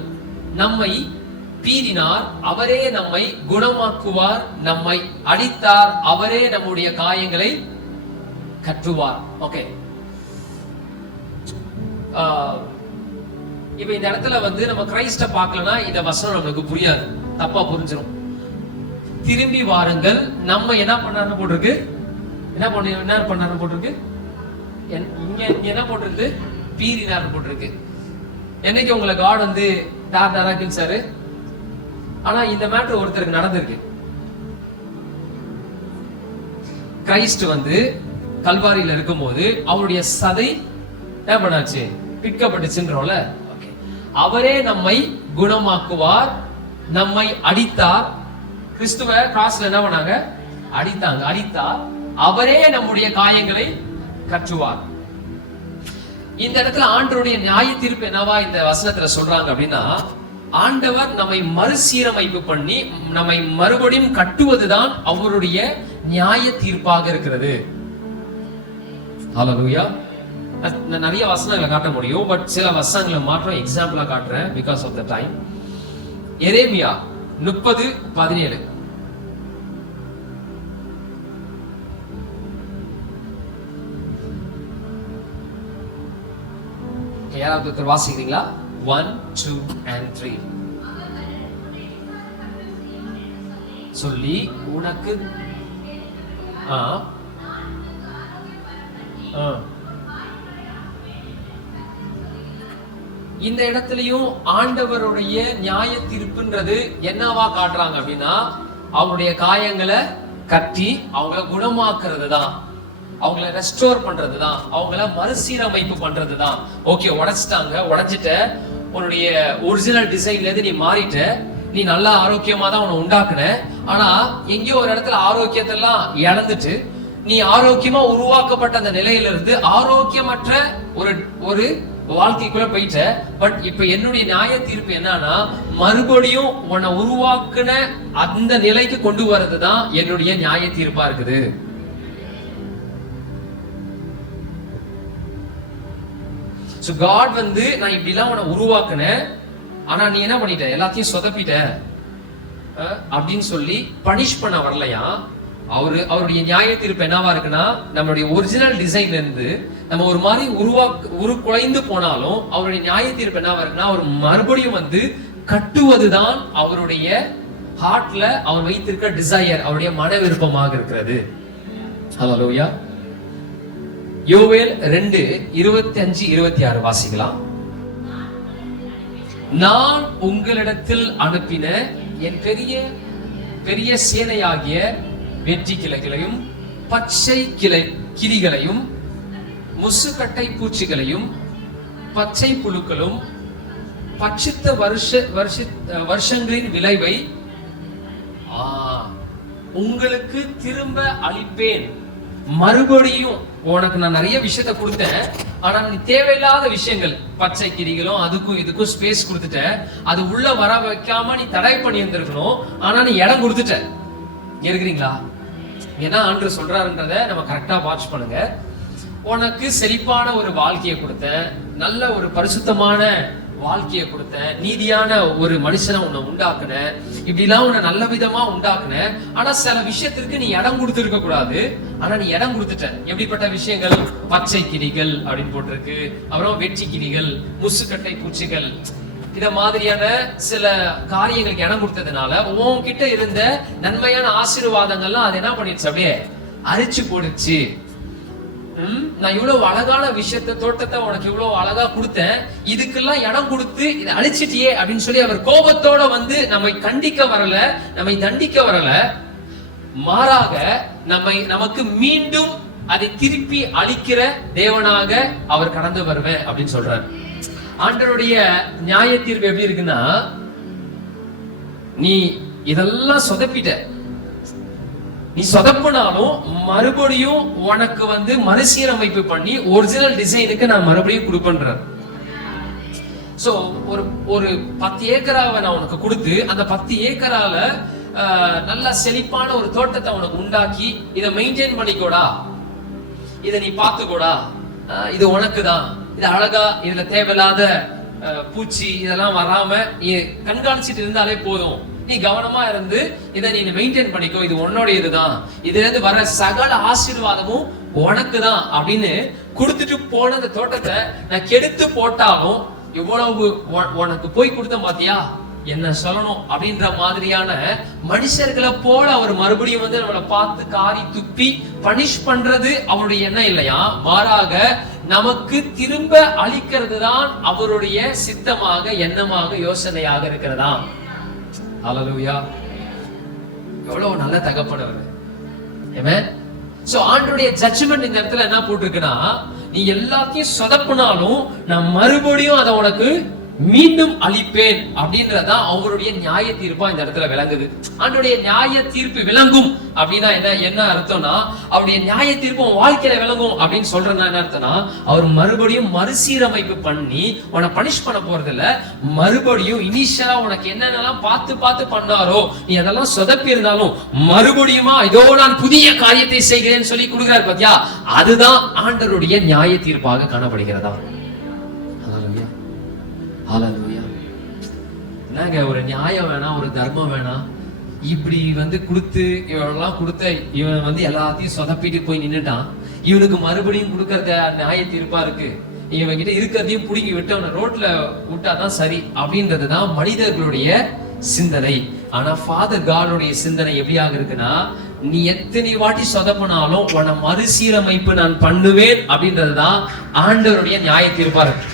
நம்மை பீறினார் அவரே நம்மை குணமாக்குவார், நம்மை அடித்தார் அவரே நம்முடைய காயங்களை கற்றுவார். ஓகே, இப்ப இந்த இடத்துல வந்து நம்ம கிரைஸ்ட பார்க்கலனா இந்த வசனம் நமக்கு புரியாது, தப்பா புரிஞ்சிடும். திரும்பி வாருங்கள், நம்ம என்ன பண்ணாருன்னு போட்டிருக்கு, என்ன பண்ணாருன்னு போட்டிருக்கு, இங்க என்ன போட்டிருக்கு, பீறினார் போட்டிருக்கு. என்னைக்கு உங்களை காட் வந்து டார் கிழிச்சாரு, ஆனா இந்த மேட்டர் ஒருத்தருக்கு நடந்திருக்கு. கிரைஸ்ட் வந்து கல்வாரியில இருக்கும் போது அவருடைய சதை என்ன பண்ணாச்சு, பிக்கப்பட்டுச்சுன்றோம்ல. அவரே நம்மை குணமாக்குவார். நம்மை அடித்தார். கிறிஸ்துவ கிராஸ்ல என்ன பண்ணாங்க? அடித்தார். அவரே நம்முடைய காயங்களை கற்றுவார். இந்த இடத்துல ஆண்டவருடைய நியாய தீர்ப்பு என்னவா இந்த வசனத்துல சொல்றாங்க அப்படின்னா, ஆண்டவர் நம்மை மறுசீரமைப்பு பண்ணி நம்மை மறுபடியும் கட்டுவதுதான் அவருடைய நியாய தீர்ப்பாக இருக்கிறது. ஹல்லேலூயா. நான் நிறைய வசனங்களை காட்ட முடியும், பட் சில வசனங்களை மாற்றம் எக்ஸாம்பிளா காட்டுறேன் பிகாஸ் ஆஃப் த டைம். எரேமியா 30:17. யாராவது வாசிக்கிறீங்களா? 1, 2 and 3 சொல்லி உனக்கு இந்த இடத்துலயும் ஆண்டவருடைய நியாய தீர்ப்புன்றது என்னவா காட்டுறாங்க அப்படின்னா, அவருடைய காயங்களை கட்டி அவங்கள குணமாக்குறது தான், அவங்கள ரெஸ்டோர் பண்றது தான், அவங்கள மறுசீரமைப்பு பண்றது தான். ஓகே, உடைச்சிட்ட, உன்னுடைய ஒரிஜினல் டிசைன்ல இருந்து நீ மாறிட்ட, நீ நல்ல ஆரோக்கியமா தான் உன்னை உண்டாக்குன. ஆனா எங்கேயோ ஒரு இடத்துல ஆரோக்கியத்தெல்லாம் இழந்துட்டு நீ ஆரோக்கியமா உருவாக்கப்பட்ட அந்த நிலையில இருந்து ஆரோக்கியமற்ற ஒரு வாழ்க்கைக்குள்ள போயிட்ட. பட் இப்ப என்னுடைய நியாய தீர்ப்பு என்னன்னா, மறுபடியும் உன்னை உருவாக்குன அந்த நிலைக்கு கொண்டு வர்றதுதான் என்னுடைய நியாய தீர்ப்பா இருக்குது. So God நான் இப்படி எல்லாம் உன்னை உருவாக்குனேன், ஆனா நீ என்ன பண்ணிட்ட, எல்லாத்தையும் சொதப்பிட்ட அப்படின்னு சொல்லி பனிஷ் பண்ண வரலையா. அவருடைய நியாய தீர்ப்பு என்னவா இருக்குன்னா, நம்மளுடைய ஒரிஜினல் டிசைன்ல இருந்து நம்ம ஒரு மாதிரி உருக்குலைந்து போனாலும் அவருடைய நியாய தீர்ப்பு என்னவா இருக்குன்னா, அவர் மறுபடியும் கட்டுவதுதான் அவருடைய ஹார்ட்ல அவர் வைத்திருக்க டிசையர், அவருடைய மன விருப்பமாக இருக்கிறது. ஹல்லேலூயா. யோவேல் 2:25-26 வாசிக்கலாம். நான் உங்களிடத்தில் அனுப்பின என் பெரிய பெரிய சேனையாகிய வெற்றி கிளைகளையும் பச்சை கிளிகளையும் முசுக்கட்டை பூச்சிகளையும் பச்சை புழுக்களும் பட்சித்த வருஷங்களின் விளைவை உங்களுக்கு திரும்ப அளிப்பேன். மறுபடியும் உனக்கு நான் நிறைய விஷயத்த கொடுத்தேன், ஆனா நீ தேவையில்லாத விஷயங்கள், பச்சை கிரிகளும் அதுக்கும் இதுக்கும் ஸ்பேஸ் கொடுத்துட்ட, அது உள்ள வர வைக்காம நீ தடை பண்ணி இருந்திருக்கணும், ஆனா நீ இடம் கொடுத்துட்ட. இருக்கிறீங்களா? என்ன ஆண்டவர் சொல்றாருன்றத நம்ம கரெக்டா வாட்ச் பண்ணுங்க. உனக்கு செழிப்பான ஒரு வாழ்க்கையை கொடுத்தேன், நல்ல ஒரு பரிசுத்தமான வாழ்க்கையை கொடுத்தேன், நீதியான ஒரு மனுஷனை உன்னை உண்டாக்குன, இப்படிலாம் உன்னை நல்ல விதமா உண்டாக்குன. ஆனா சில விஷயத்திற்கு நீ இடம் கொடுத்துருக்க கூடாது, ஆனா நீ இடம் கொடுத்துட்ட. எப்படிப்பட்ட விஷயங்கள்? பச்சை கிளிகள் அப்படின்னு போட்டிருக்கு, அப்புறம் வெற்றி கிளிகள், முசுக்கட்டை பூச்சிகள், இத மாதிரியான சில காரியங்களுக்கு இடம் கொடுத்ததுனால உன்கிட்ட இருந்த நன்மையான ஆசீர்வாதங்கள்லாம் அது என்ன பண்ணிடுச்சு, அப்படியே அரிச்சு போடுச்சு. நான் இவ்வளவு அழகான விஷயத்த, தோட்டத்தை உனக்கு இவ்வளவு அழகா கொடுத்தேன், இதுக்கெல்லாம் இடம் கொடுத்து இதை அழிச்சிட்டியே அப்படின்னு சொல்லி அவர் கோபத்தோட நம்மை கண்டிக்க வரல, நம்மை தண்டிக்க வரல. மாறாக நமக்கு மீண்டும் அதை திருப்பி அளிக்கிற தேவனாக அவர் கடந்து வருவேன் அப்படின்னு சொல்றார். ஆண்டவருடைய நியாய தீர்ப்பு எப்படி இருக்குன்னா, நீ இதெல்லாம் சொதப்பிட்ட, நீ சொதப்பினாலும் மறுபடியும் உனக்கு மறுசீரமைப்பு பண்ணி ஒரிஜினல் டிசைனுக்கு நான் மறுபடியும் கொடுப்பேன். சோ ஒரு 10 ஏக்கராவை நான் உனக்கு கொடுத்து, அந்த 10 ஏக்கரால நல்ல செழிப்பான ஒரு தோட்டத்தை உனக்கு உண்டாக்கி, இதை மெயின்டைன் பண்ணிக்கோடா, இதை நீ பார்த்துக்கோடா, இது உனக்கு தான், இது அழகா, இதுல தேவையில்லாத பூச்சி இதெல்லாம் வராம நீ கண்காணிச்சிட்டு இருந்தாலே போதும், நீ கவனமா இருந்து இதை நீ மெயின்டைன் பண்ணிக்கோ, இது உன்னோட இதுதான், இதுல இருந்து வர சகல ஆசீர்வாதமும் உனக்கு தான் அப்படின்னு கொடுத்துட்டு போன அந்த தோட்டத்தை நான் கெடுத்து போட்டாலும், இவ்வளவு உனக்கு போய் கொடுத்த பாத்தியா, என்ன சொல்லணும் அப்படின்ற மாதிரியான மனுஷர்களை போல அவர் மறுபடியும் நம்மளை பார்த்து காரி துப்பி பனிஷ் பண்றது அவருடைய எண்ணம் இல்லையா. மாறாக நமக்கு திரும்ப அளிக்கிறது தான் அவருடைய சித்தமாக, எண்ணமாக, யோசனையாக இருக்கிறதா. ஹல்லேலூயா. எவ்வளவு நல்ல தகப்பனவர். ஆமென். சோ ஆண்டவருடைய ஜட்ஜ்மென்ட் இந்த இடத்துல என்ன போட்டுருக்குன்னா, நீ எல்லாத்தையும் சொதப்புனாலும் நான் மறுபடியும் அதை உனக்கு மீண்டும் அழிப்பேன் அப்படின்றதான் அவருடைய நியாய தீர்ப்பா இந்த இடத்துல விளங்குது. ஆண்டவருடைய நியாய தீர்ப்பு விளங்கும் அப்படின்னா என்ன அர்த்தம்னா, அவருடைய நியாய தீர்ப்பு வாழ்க்கையில விளங்கும் அப்படின்னு சொல்றேன்னா என்ன அர்த்தம்னா, அவர் மறுபடியும் மறுசீரமைப்பு பண்ணி உன்னை பனிஷ் பண்ண போறது இல்ல, மறுபடியும் இனிஷியலா உனக்கு என்னென்னலாம் பார்த்து பண்ணாரோ நீ அதெல்லாம் சொதப்பி இருந்தாலும் மறுபடியுமா இதோ நான் புதிய காரியத்தை செய்கிறேன்னு சொல்லி கொடுக்கிறார் பாத்தியா, அதுதான் ஆண்டவருடைய நியாய தீர்ப்பாக காணப்படுகிறதா. என்னங்க ஒரு நியாயம் வேணாம், ஒரு தர்மம் வேணாம், இப்படி கொடுத்து இவெல்லாம் கொடுத்த இவன் எல்லாத்தையும் சொதப்பிட்டு போய் நின்னுட்டான், இவனுக்கு மறுபடியும் கொடுக்கறத நியாய தீர்ப்பா இருக்கு, இவன் கிட்ட இருக்கிறதையும் புடுங்கி விட்டு அவனை ரோட்ல விட்டாதான் சரி அப்படின்றதுதான் மனிதர்களுடைய சிந்தனை. ஆனா ஃபாதர் காடுடைய சிந்தனை எப்படியாக இருக்குன்னா, நீ எத்தனை வாட்டி சொதப்பினாலும் உன்னை மறுசீரமைப்பு நான் பண்ணுவேன் அப்படின்றதுதான் ஆண்டவருடைய நியாய தீர்ப்பா இருக்கு.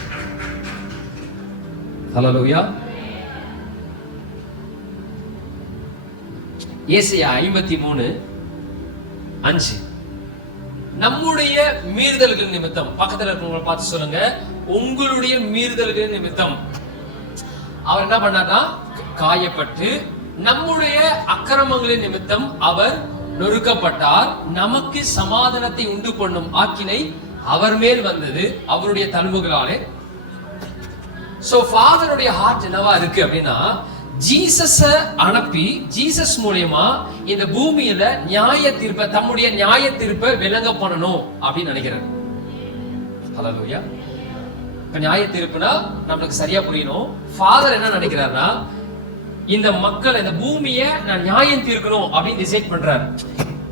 ஹல்லேலூயா. ஏசாயா 53:5 நம்முடைய மீறுதல்கள் நிமித்தம், பக்கத்துல இருக்கவங்களை பார்த்து சொல்லுங்க, உங்களுடைய மீறுதல்கள் நிமித்தம் அவர் என்ன பண்ணார்னா காயப்பட்டு, நம்முடைய அக்கிரமங்களின் நிமித்தம் அவர் நொறுக்கப்பட்டார், நமக்கு சமாதானத்தை உண்டு பண்ணும் ஆக்கினை அவர் மேல் வந்தது, அவருடைய தழும்புகளாலே. சோ ஃபாதருடைய ஹார்ட் என்னவா இருக்கு அப்படின்னா, ஜீசஸ அனுப்பி ஜீசஸ் மூலமா இந்த பூமியில நியாய தீர்ப்பை, தம்முடைய நியாய தீர்ப்பை விளங்க பண்ணணும் அப்படின்னு நினைக்கிறார். ஹல்லேலூயா. இப்ப நியாய தீர்ப்புனா நம்மளுக்கு சரியா புரியணும். ஃபாதர் என்ன நினைக்கிறார்னா, இந்த மக்கள், இந்த பூமியை நான் நியாயம் தீர்க்கணும் அப்படின்னு டிசைட் பண்றாரு.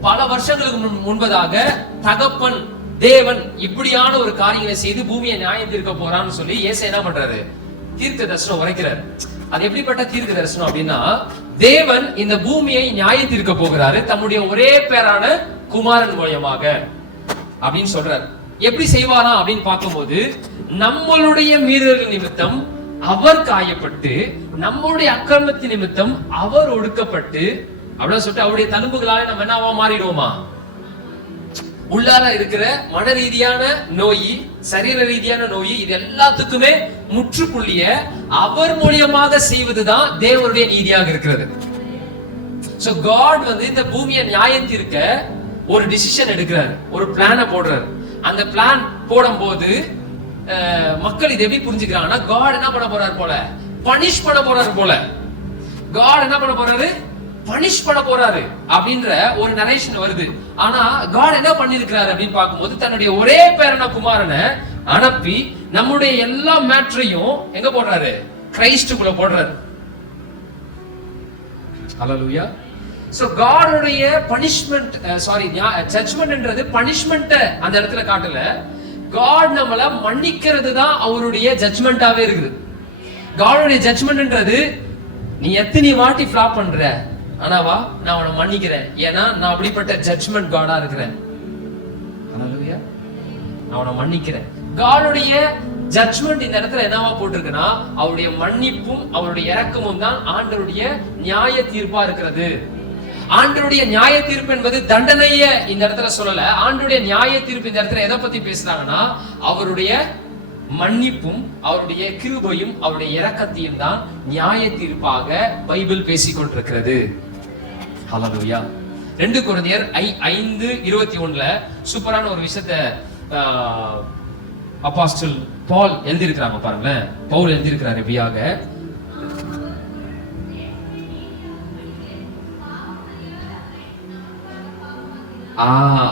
பல வருஷங்களுக்கு முன்பதாக தகப்பன் தேவன் இப்படியான ஒரு காரியங்களை செய்து பூமியை நியாயம் தீர்க்க போறான்னு சொல்லி ஏசாயா என்ன பண்றாரு, தீர்க்க தரிசனம் உரைக்கிறார். அது எப்படிப்பட்ட தீர்க்க தரிசனம் அப்படின்னா, தேவன் இந்த பூமியை நியாய தீர்க்க போகிறாரு தம்முடைய ஒரே பேரான குமாரன் மூலமாக அப்படின்னு சொல்றாரு. எப்படி செய்வாரா அப்படின்னு பார்க்கும்போது, நம்மளுடைய மீறல்கள் நிமித்தம் அவர் காயப்பட்டு, நம்மளுடைய அக்கிரமத்தின் நிமித்தம் அவர் ஒடுக்கப்பட்டு அப்படின்னு சொல்லிட்டு அவருடைய தழும்புகளால நம்ம என்னவா மாறிடுவோமா, உள்ளார இருக்கிற மன ரீதியான நோய், சரீர ரீதியான நோய், இது எல்லாத்துக்குமே முற்றுப்புள்ளிய அவர் மூலியமாக செய்வதுதான் தேவனுடைய நீதியாக இருக்கிறது. சோ காட் இந்த பூமியை நியாயம் தீர்க்க ஒரு டிசிஷன் எடுக்கிறார், ஒரு பிளான போடுறாரு. அந்த பிளான் போடும் போது மக்கள் இதை எப்படி புரிஞ்சுக்கிறாங்கன்னா, காட் என்ன பண்ண போறாரு போல, பனிஷ் பண்ண போறாரு போல. காட் என்ன பண்ண போறாரு, பனிஷ் பண்ண போறாரு அப்படின்ற ஒரு நரேஷன் வருது. ஆனா காட் என்ன பண்ணிருக்கிறாரு அப்படின்னு பார்க்கும்போது, தன்னுடைய ஒரே பேரான குமாரனை அனுப்பி நம்முடைய எல்லா மேட்டரையும் எங்க போடுறாரு, கிரைஸ்டுக்குள்ள போடுறாரு. ஹல்லேலூயா. சோ காடோடைய பனிஷ்மெண்ட், ஜட்ஜ்மென்ட்ன்றது பனிஷ்மெண்ட் அந்த இடத்துல காட்டல, காட் நம்மள மன்னிக்கிறது தான் அவருடைய ஜட்ஜ்மெண்டாவே இருக்குது. காடோடைய ஜட்ஜ்மென்ட்ன்றது, நீ எத்தனை வாட்டி ஃபிளாப் பண்ற, ஆனாவா நான் அவனை மன்னிக்கிறேன், ஏன்னா நான் அப்படிப்பட்ட ஜட்ஜ்மெண்ட் காடா இருக்கிறேன். ஹல்லேலூயா. நான் அவனை மன்னிக்கிறேன். காடுடைய ஜட்ஜ்மெண்ட் இந்த இடத்துல என்னவா போட்டிருக்குன்னா, அவருடைய மன்னிப்பும் அவருடைய இரக்கமும் தான் ஆண்டவருடைய நியாய தீர்ப்பா இருக்கிறது. ஆண்டவருடைய நியாய தீர்ப்பு என்பது தண்டனைய இந்த இடத்துல சொல்லல. ஆண்டவருடைய நியாய தீர்ப்பு இந்த இடத்துல எதை பத்தி பேசுறாங்கன்னா, அவருடைய மன்னிப்பும் அவருடைய கிருபையும் அவருடைய இரக்கத்தையும் தான் நியாய தீர்ப்பாக பைபிள் பேசிக்கொண்டிருக்கிறது. ஹல்லேலூயா. 2 கொரிந்தியர் 5:21 சூப்பரான ஒரு விஷயத்தை அப்போஸ்தலன் பவுல் எழுதி இருக்கிறாங்க பாருங்களேன். பவுல் எழுதி இருக்கிறார் எப்படியாக,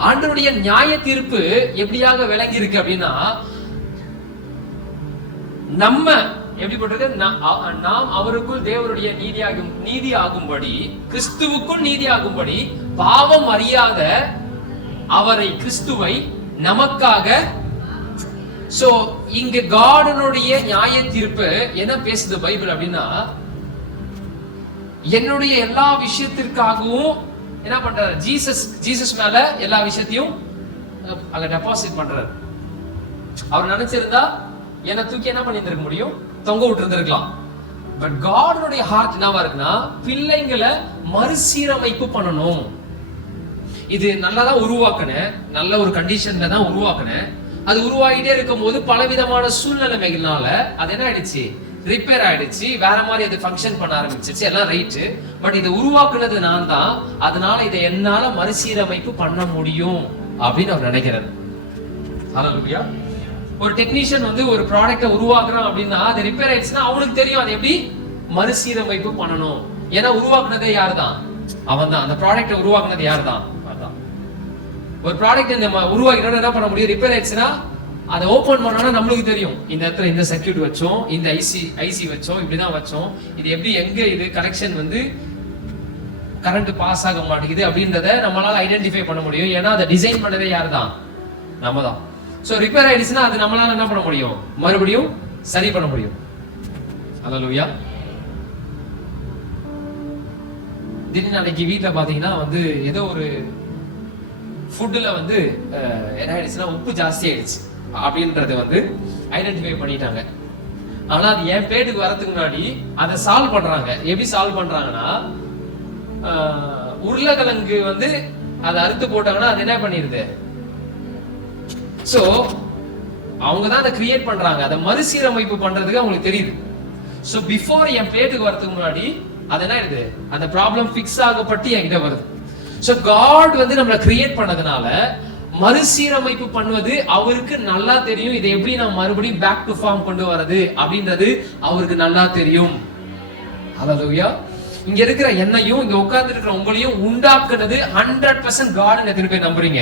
ஆண்டவருடைய நியாய தீர்ப்பு எப்படியாக விளங்கி இருக்கு அப்படின்னா, நம்ம எப்படி பண்றது, நாம் அவருக்குள் தேவனுடைய நீதி ஆகும்படி, கிறிஸ்துவுக்குள் நீதி ஆகும்படி பாவம் அறியாத அவரை, கிறிஸ்துவை நமக்காக. சோ இங்க காடனுடைய நியாய தீர்ப்பு என்ன பேசுது பைபிள் அப்படின்னா, என்னுடைய எல்லா விஷயத்திற்காகவும் என்ன பண்றாரு, ஜீசஸ் மேல எல்லா விஷயத்தையும் அங்க டெபாசிட் பண்றாரு. அவர் நினைச்சிருந்தா என்ன தூக்கி என்ன பண்ணிருக்க முடியும், தொங்க விட்டு இருந்திருக்கலாம். பட் காடனுடைய ஹார்ட் என்னவா இருக்குன்னா, பிள்ளைங்களை மறுசீரமைப்பு பண்ணணும். இது நல்லாதான் உருவாக்குனேன், நல்ல ஒரு கண்டிஷன்ல தான் உருவாக்குனேன். அது உருவாகிட்டே இருக்கும் போது பலவிதமான சூழ்நிலைமைகள்னால அது என்ன ஆயிடுச்சு, ரிப்பேர் ஆயிடுச்சு, வேற மாதிரி அது ஃபங்க்ஷன் பண்ண ஆரம்பிச்சிருச்சு, எல்லாம் ரைட்டு. பட் இதை உருவாக்குனது நான் தான், அதனால இதை என்னால மறுசீரமைப்பு பண்ண முடியும் அப்படின்னு அவர் நினைக்கிறார். ஹல்லேலூயா. ஒரு டெக்னீஷியன் வந்து ஒரு ப்ராடக்ட்டை உருவாக்குறான் அப்படின்னா, அது ரிப்பேர் ஆயிடுச்சுன்னா அவனுக்கு தெரியும் அதை எப்படி மறுசீரமைப்பு பண்ணணும். ஏன்னா உருவாக்குனதே யாரு தான்? அவன் தான். அந்த ப்ராடக்ட்டை உருவாக்குனது யாரு தான்? அதான். ஒரு ப்ராடக்ட் இந்த உருவாக்கினோட என்ன பண்ண முடியும்? ரிப்பேர் ஆயிடுச்சுன்னா அதை ஓபன் பண்ணோம்னா நம்மளுக்கு தெரியும், இந்த இடத்துல இந்த சர்க்யூட் வச்சோம், இந்த ஐசி வச்சோம், இப்படிதான் வச்சோம், இது எப்படி எங்க இது கனெக்ஷன் வந்து கரண்ட் பாஸ் ஆக மாட்டேங்குது அப்படின்றத நம்மளால ஐடென்டிஃபை பண்ண முடியும். ஏன்னா அதை டிசைன் பண்ணதே யாரு தான்? நம்ம தான். சோ ரிப்பேர் ஆயிடுச்சுன்னா அது நம்மளால என்ன பண்ண முடியும்? மறுபடியும் சரி பண்ண முடியும். ஹல்லேலூயா. திடீர்னு அன்னைக்கு வீட்டுல பாத்தீங்கன்னா வந்து ஏதோ ஒரு ஃபுட்ல வந்து என்ன ஆயிடுச்சுன்னா உப்பு ஜாஸ்தி ஆயிடுச்சு அப்படின்றது வந்து ஐடென்டிஃபை பண்ணிட்டாங்க. ஆனா அது என் பிளேட்டுக்கு வரதுக்கு முன்னாடி அதை சால்வ் பண்றாங்க. எப்படி சால்வ் பண்றாங்கன்னா, உருளைக்கிழங்கு வந்து அதை அறுத்து போட்டாங்கன்னா அது என்ன பண்ணிருது? சோ அவங்க தான் அதை கிரியேட் பண்றாங்க, அதை மறுசீரமைப்பு பண்றதுக்கு அவங்களுக்கு தெரியுது. சோ பிஃபோர் என் பிளேட்டுக்கு வரதுக்கு முன்னாடி அது என்ன ஆயிடுது? அந்த ப்ராப்ளம் ஃபிக்ஸ் ஆகப்பட்டு என்கிட்ட வருது. சோ காட் வந்து நம்மளை கிரியேட் பண்ணதுனால மறுசீரமைப்பு பண்ணுவது அவருக்கு நல்லா தெரியும். இதை எப்படி நான் மறுபடியும் பேக் டு ஃபார்ம் கொண்டு வரது அப்படின்றது அவருக்கு நல்லா தெரியும். ஹல்லேலூயா. இங்க இருக்கிற என்னையும் இங்க உட்கார்ந்து இருக்கிற உங்களையும் உண்டாக்குனது 100% காட். எத்தனை பேர் நம்புறீங்க?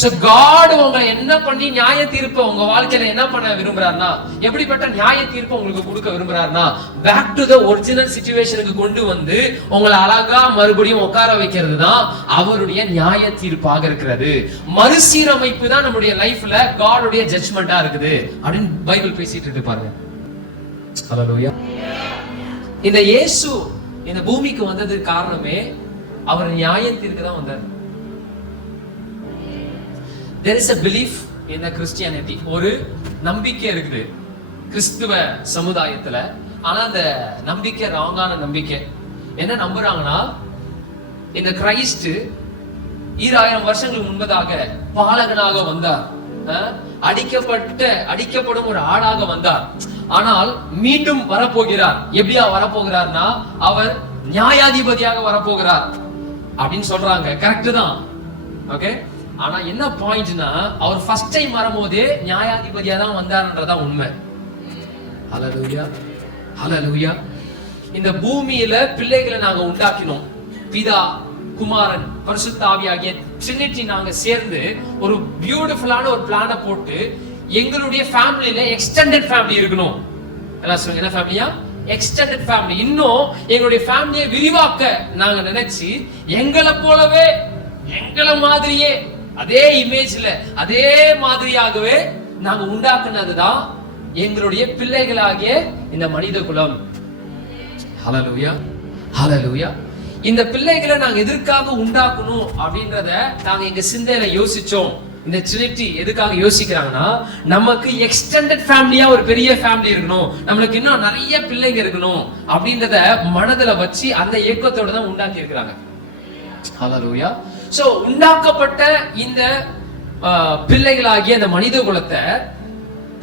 சோ காட் உங்களை என்ன பண்ணி நியாய தீர்ப்பு உங்க வாழ்க்கையில என்ன பண்ண விரும்புறாருன்னா, எப்படிப்பட்ட நியாய தீர்ப்பு உங்களுக்கு கொடுக்க விரும்புறாருன்னா, பேக் டு த ஒரிஜினல் சிச்சுவேஷனுக்கு கொண்டு வந்து உங்களை அழகா மறுபடியும் உட்கார வைக்கிறது தான் அவருடைய நியாய தீர்ப்பாக இருக்கிறது. மறுசீரமைப்பு தான் நம்முடைய லைஃப்ல காடுடைய ஜட்ஜ்மெண்டா இருக்குது அப்படின்னு பைபிள் பேசிட்டு இருக்கு பாருங்க. ஹல்லேலூயா. இந்த இயேசு இந்த பூமிக்கு வந்ததுக்கு காரணமே அவர் நியாயம் தீர்க்க தான் வந்தார். There is a belief in the Christianity. ஒரு நம்பிக்கை இருக்குது கிறிஸ்துவ சமுதாயத்துல. ஆனா அந்த நம்பிக்கை ராங்கான நம்பிக்கை. என்ன நம்புறாங்கன்னா, இந்த கிரைஸ்ட் 2000 வருஷங்களுக்கு முன்பதாக பாலகனாக வந்தார், அடிக்கப்படும் ஒரு ஆளாக வந்தார். ஆனால் மீண்டும் வரப்போகிறார். எப்படியா வரப்போகிறார்னா, அவர் நியாயாதிபதியாக வரப்போகிறார் அப்படின்னு சொல்றாங்க. கரெக்ட் தான். ஓகே. ஆனா என்ன பாயிண்ட்னா, அவர் ஃபர்ஸ்ட் டைம் வரும்போதே நியாயாதிபதியா தான் வந்தார்ன்றதா உண்மை. ஹல்லேலூயா. ஹல்லேலூயா. இந்த பூமியில பிள்ளைகளை நாங்க உண்டாக்கினோம். பிதா, குமாரன், பரிசுத்த ஆவி ஆகிய ட்ரினிட்டி நாங்க சேர்ந்து ஒரு பியூட்டிஃபுல்லான ஒரு பிளானை போட்டு எங்களுடைய ஃபேமிலியில எக்ஸ்டெண்டட் ஃபேமிலி இருக்கணும். எல்லாம் சொல்லுங்க, என்ன ஃபேமிலியா? Extended family. இன்னும் எங்களுடைய ஃபேமிலியை விரிவாக்க நாங்க நினைச்சு எங்களை போலவே எங்களை மாதிரியே அதே இமேஜ்ல அதே மாதிரியாகவே நாங்க உண்டாக்குனதுதான் எங்களுடைய பிள்ளைகளாகிய இந்த மனித குலம். ஹல்லேலூயா. ஹல்லேலூயா. இந்த பிள்ளைகளை நாங்க எதற்காக உண்டாக்கணும் அப்படின்றத நாங்க எங்க சிந்தையில யோசிச்சோம். இந்த ட்ரினிட்டி எதுக்காக யோசிக்கிறாங்கன்னா, நமக்கு எக்ஸ்டெண்டட் ஃபேமிலியா ஒரு பெரிய ஃபேமிலி இருக்கணும், நம்மளுக்கு இன்னும் நிறைய பிள்ளைங்க இருக்கணும் அப்படின்றத மனதுல வச்சு அந்த ஏக்கத்தோட தான் உண்டாக்கி இருக்கிறாங்க. ஹல்லேலூயா. சோ உண்டாக்கப்பட்ட இந்த பிள்ளைகளாகிய இந்த மனித குலத்தை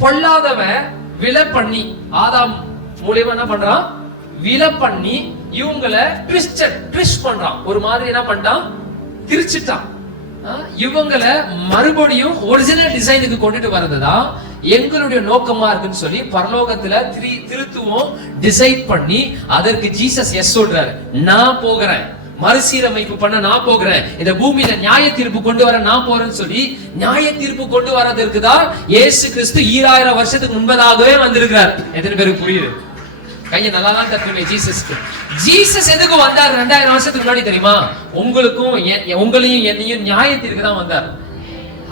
பொல்லாதவன் விலை பண்ணி, ஆதாம் மூலமா என்ன பண்றான்? விலை பண்ணி இவங்களை ட்விஸ்ட் பண்றான். ஒரு மாதிரி என்ன பண்ணிட்டான்? திரிச்சிட்டான். இவங்களை மறுபடியும் ஒரிஜினல் டிசைனுக்கு கொண்டுட்டு வரதுதான் எங்களுடைய நோக்கமா இருக்குன்னு சொல்லி பரலோகத்துல திருத்துவம் டிசைட் பண்ணி அதற்கு ஜீசஸ் எஸ் சொல்றாரு. நான் போகிறேன், மறுசீரமைப்பு பண்ண நான் போகிறேன், இந்த பூமியில நியாய தீர்ப்பு கொண்டு வர நான் போறேன்னு சொல்லி நியாய தீர்ப்பு கொண்டு வரதற்கு தான் இயேசு கிறிஸ்து 2000 வருஷத்துக்கு முன்பதாகவே வந்திருக்கிறார். எத்தனை பேருக்கு புரியுது? கையை நல்லா தான் தட்டுங்க. ஜீசஸ் எதுக்கு வந்தார் 2000 வருஷத்துக்கு முன்னாடி தெரியுமா? உங்களையும் என்னையும் நியாயத்திற்கு தான் வந்தார்.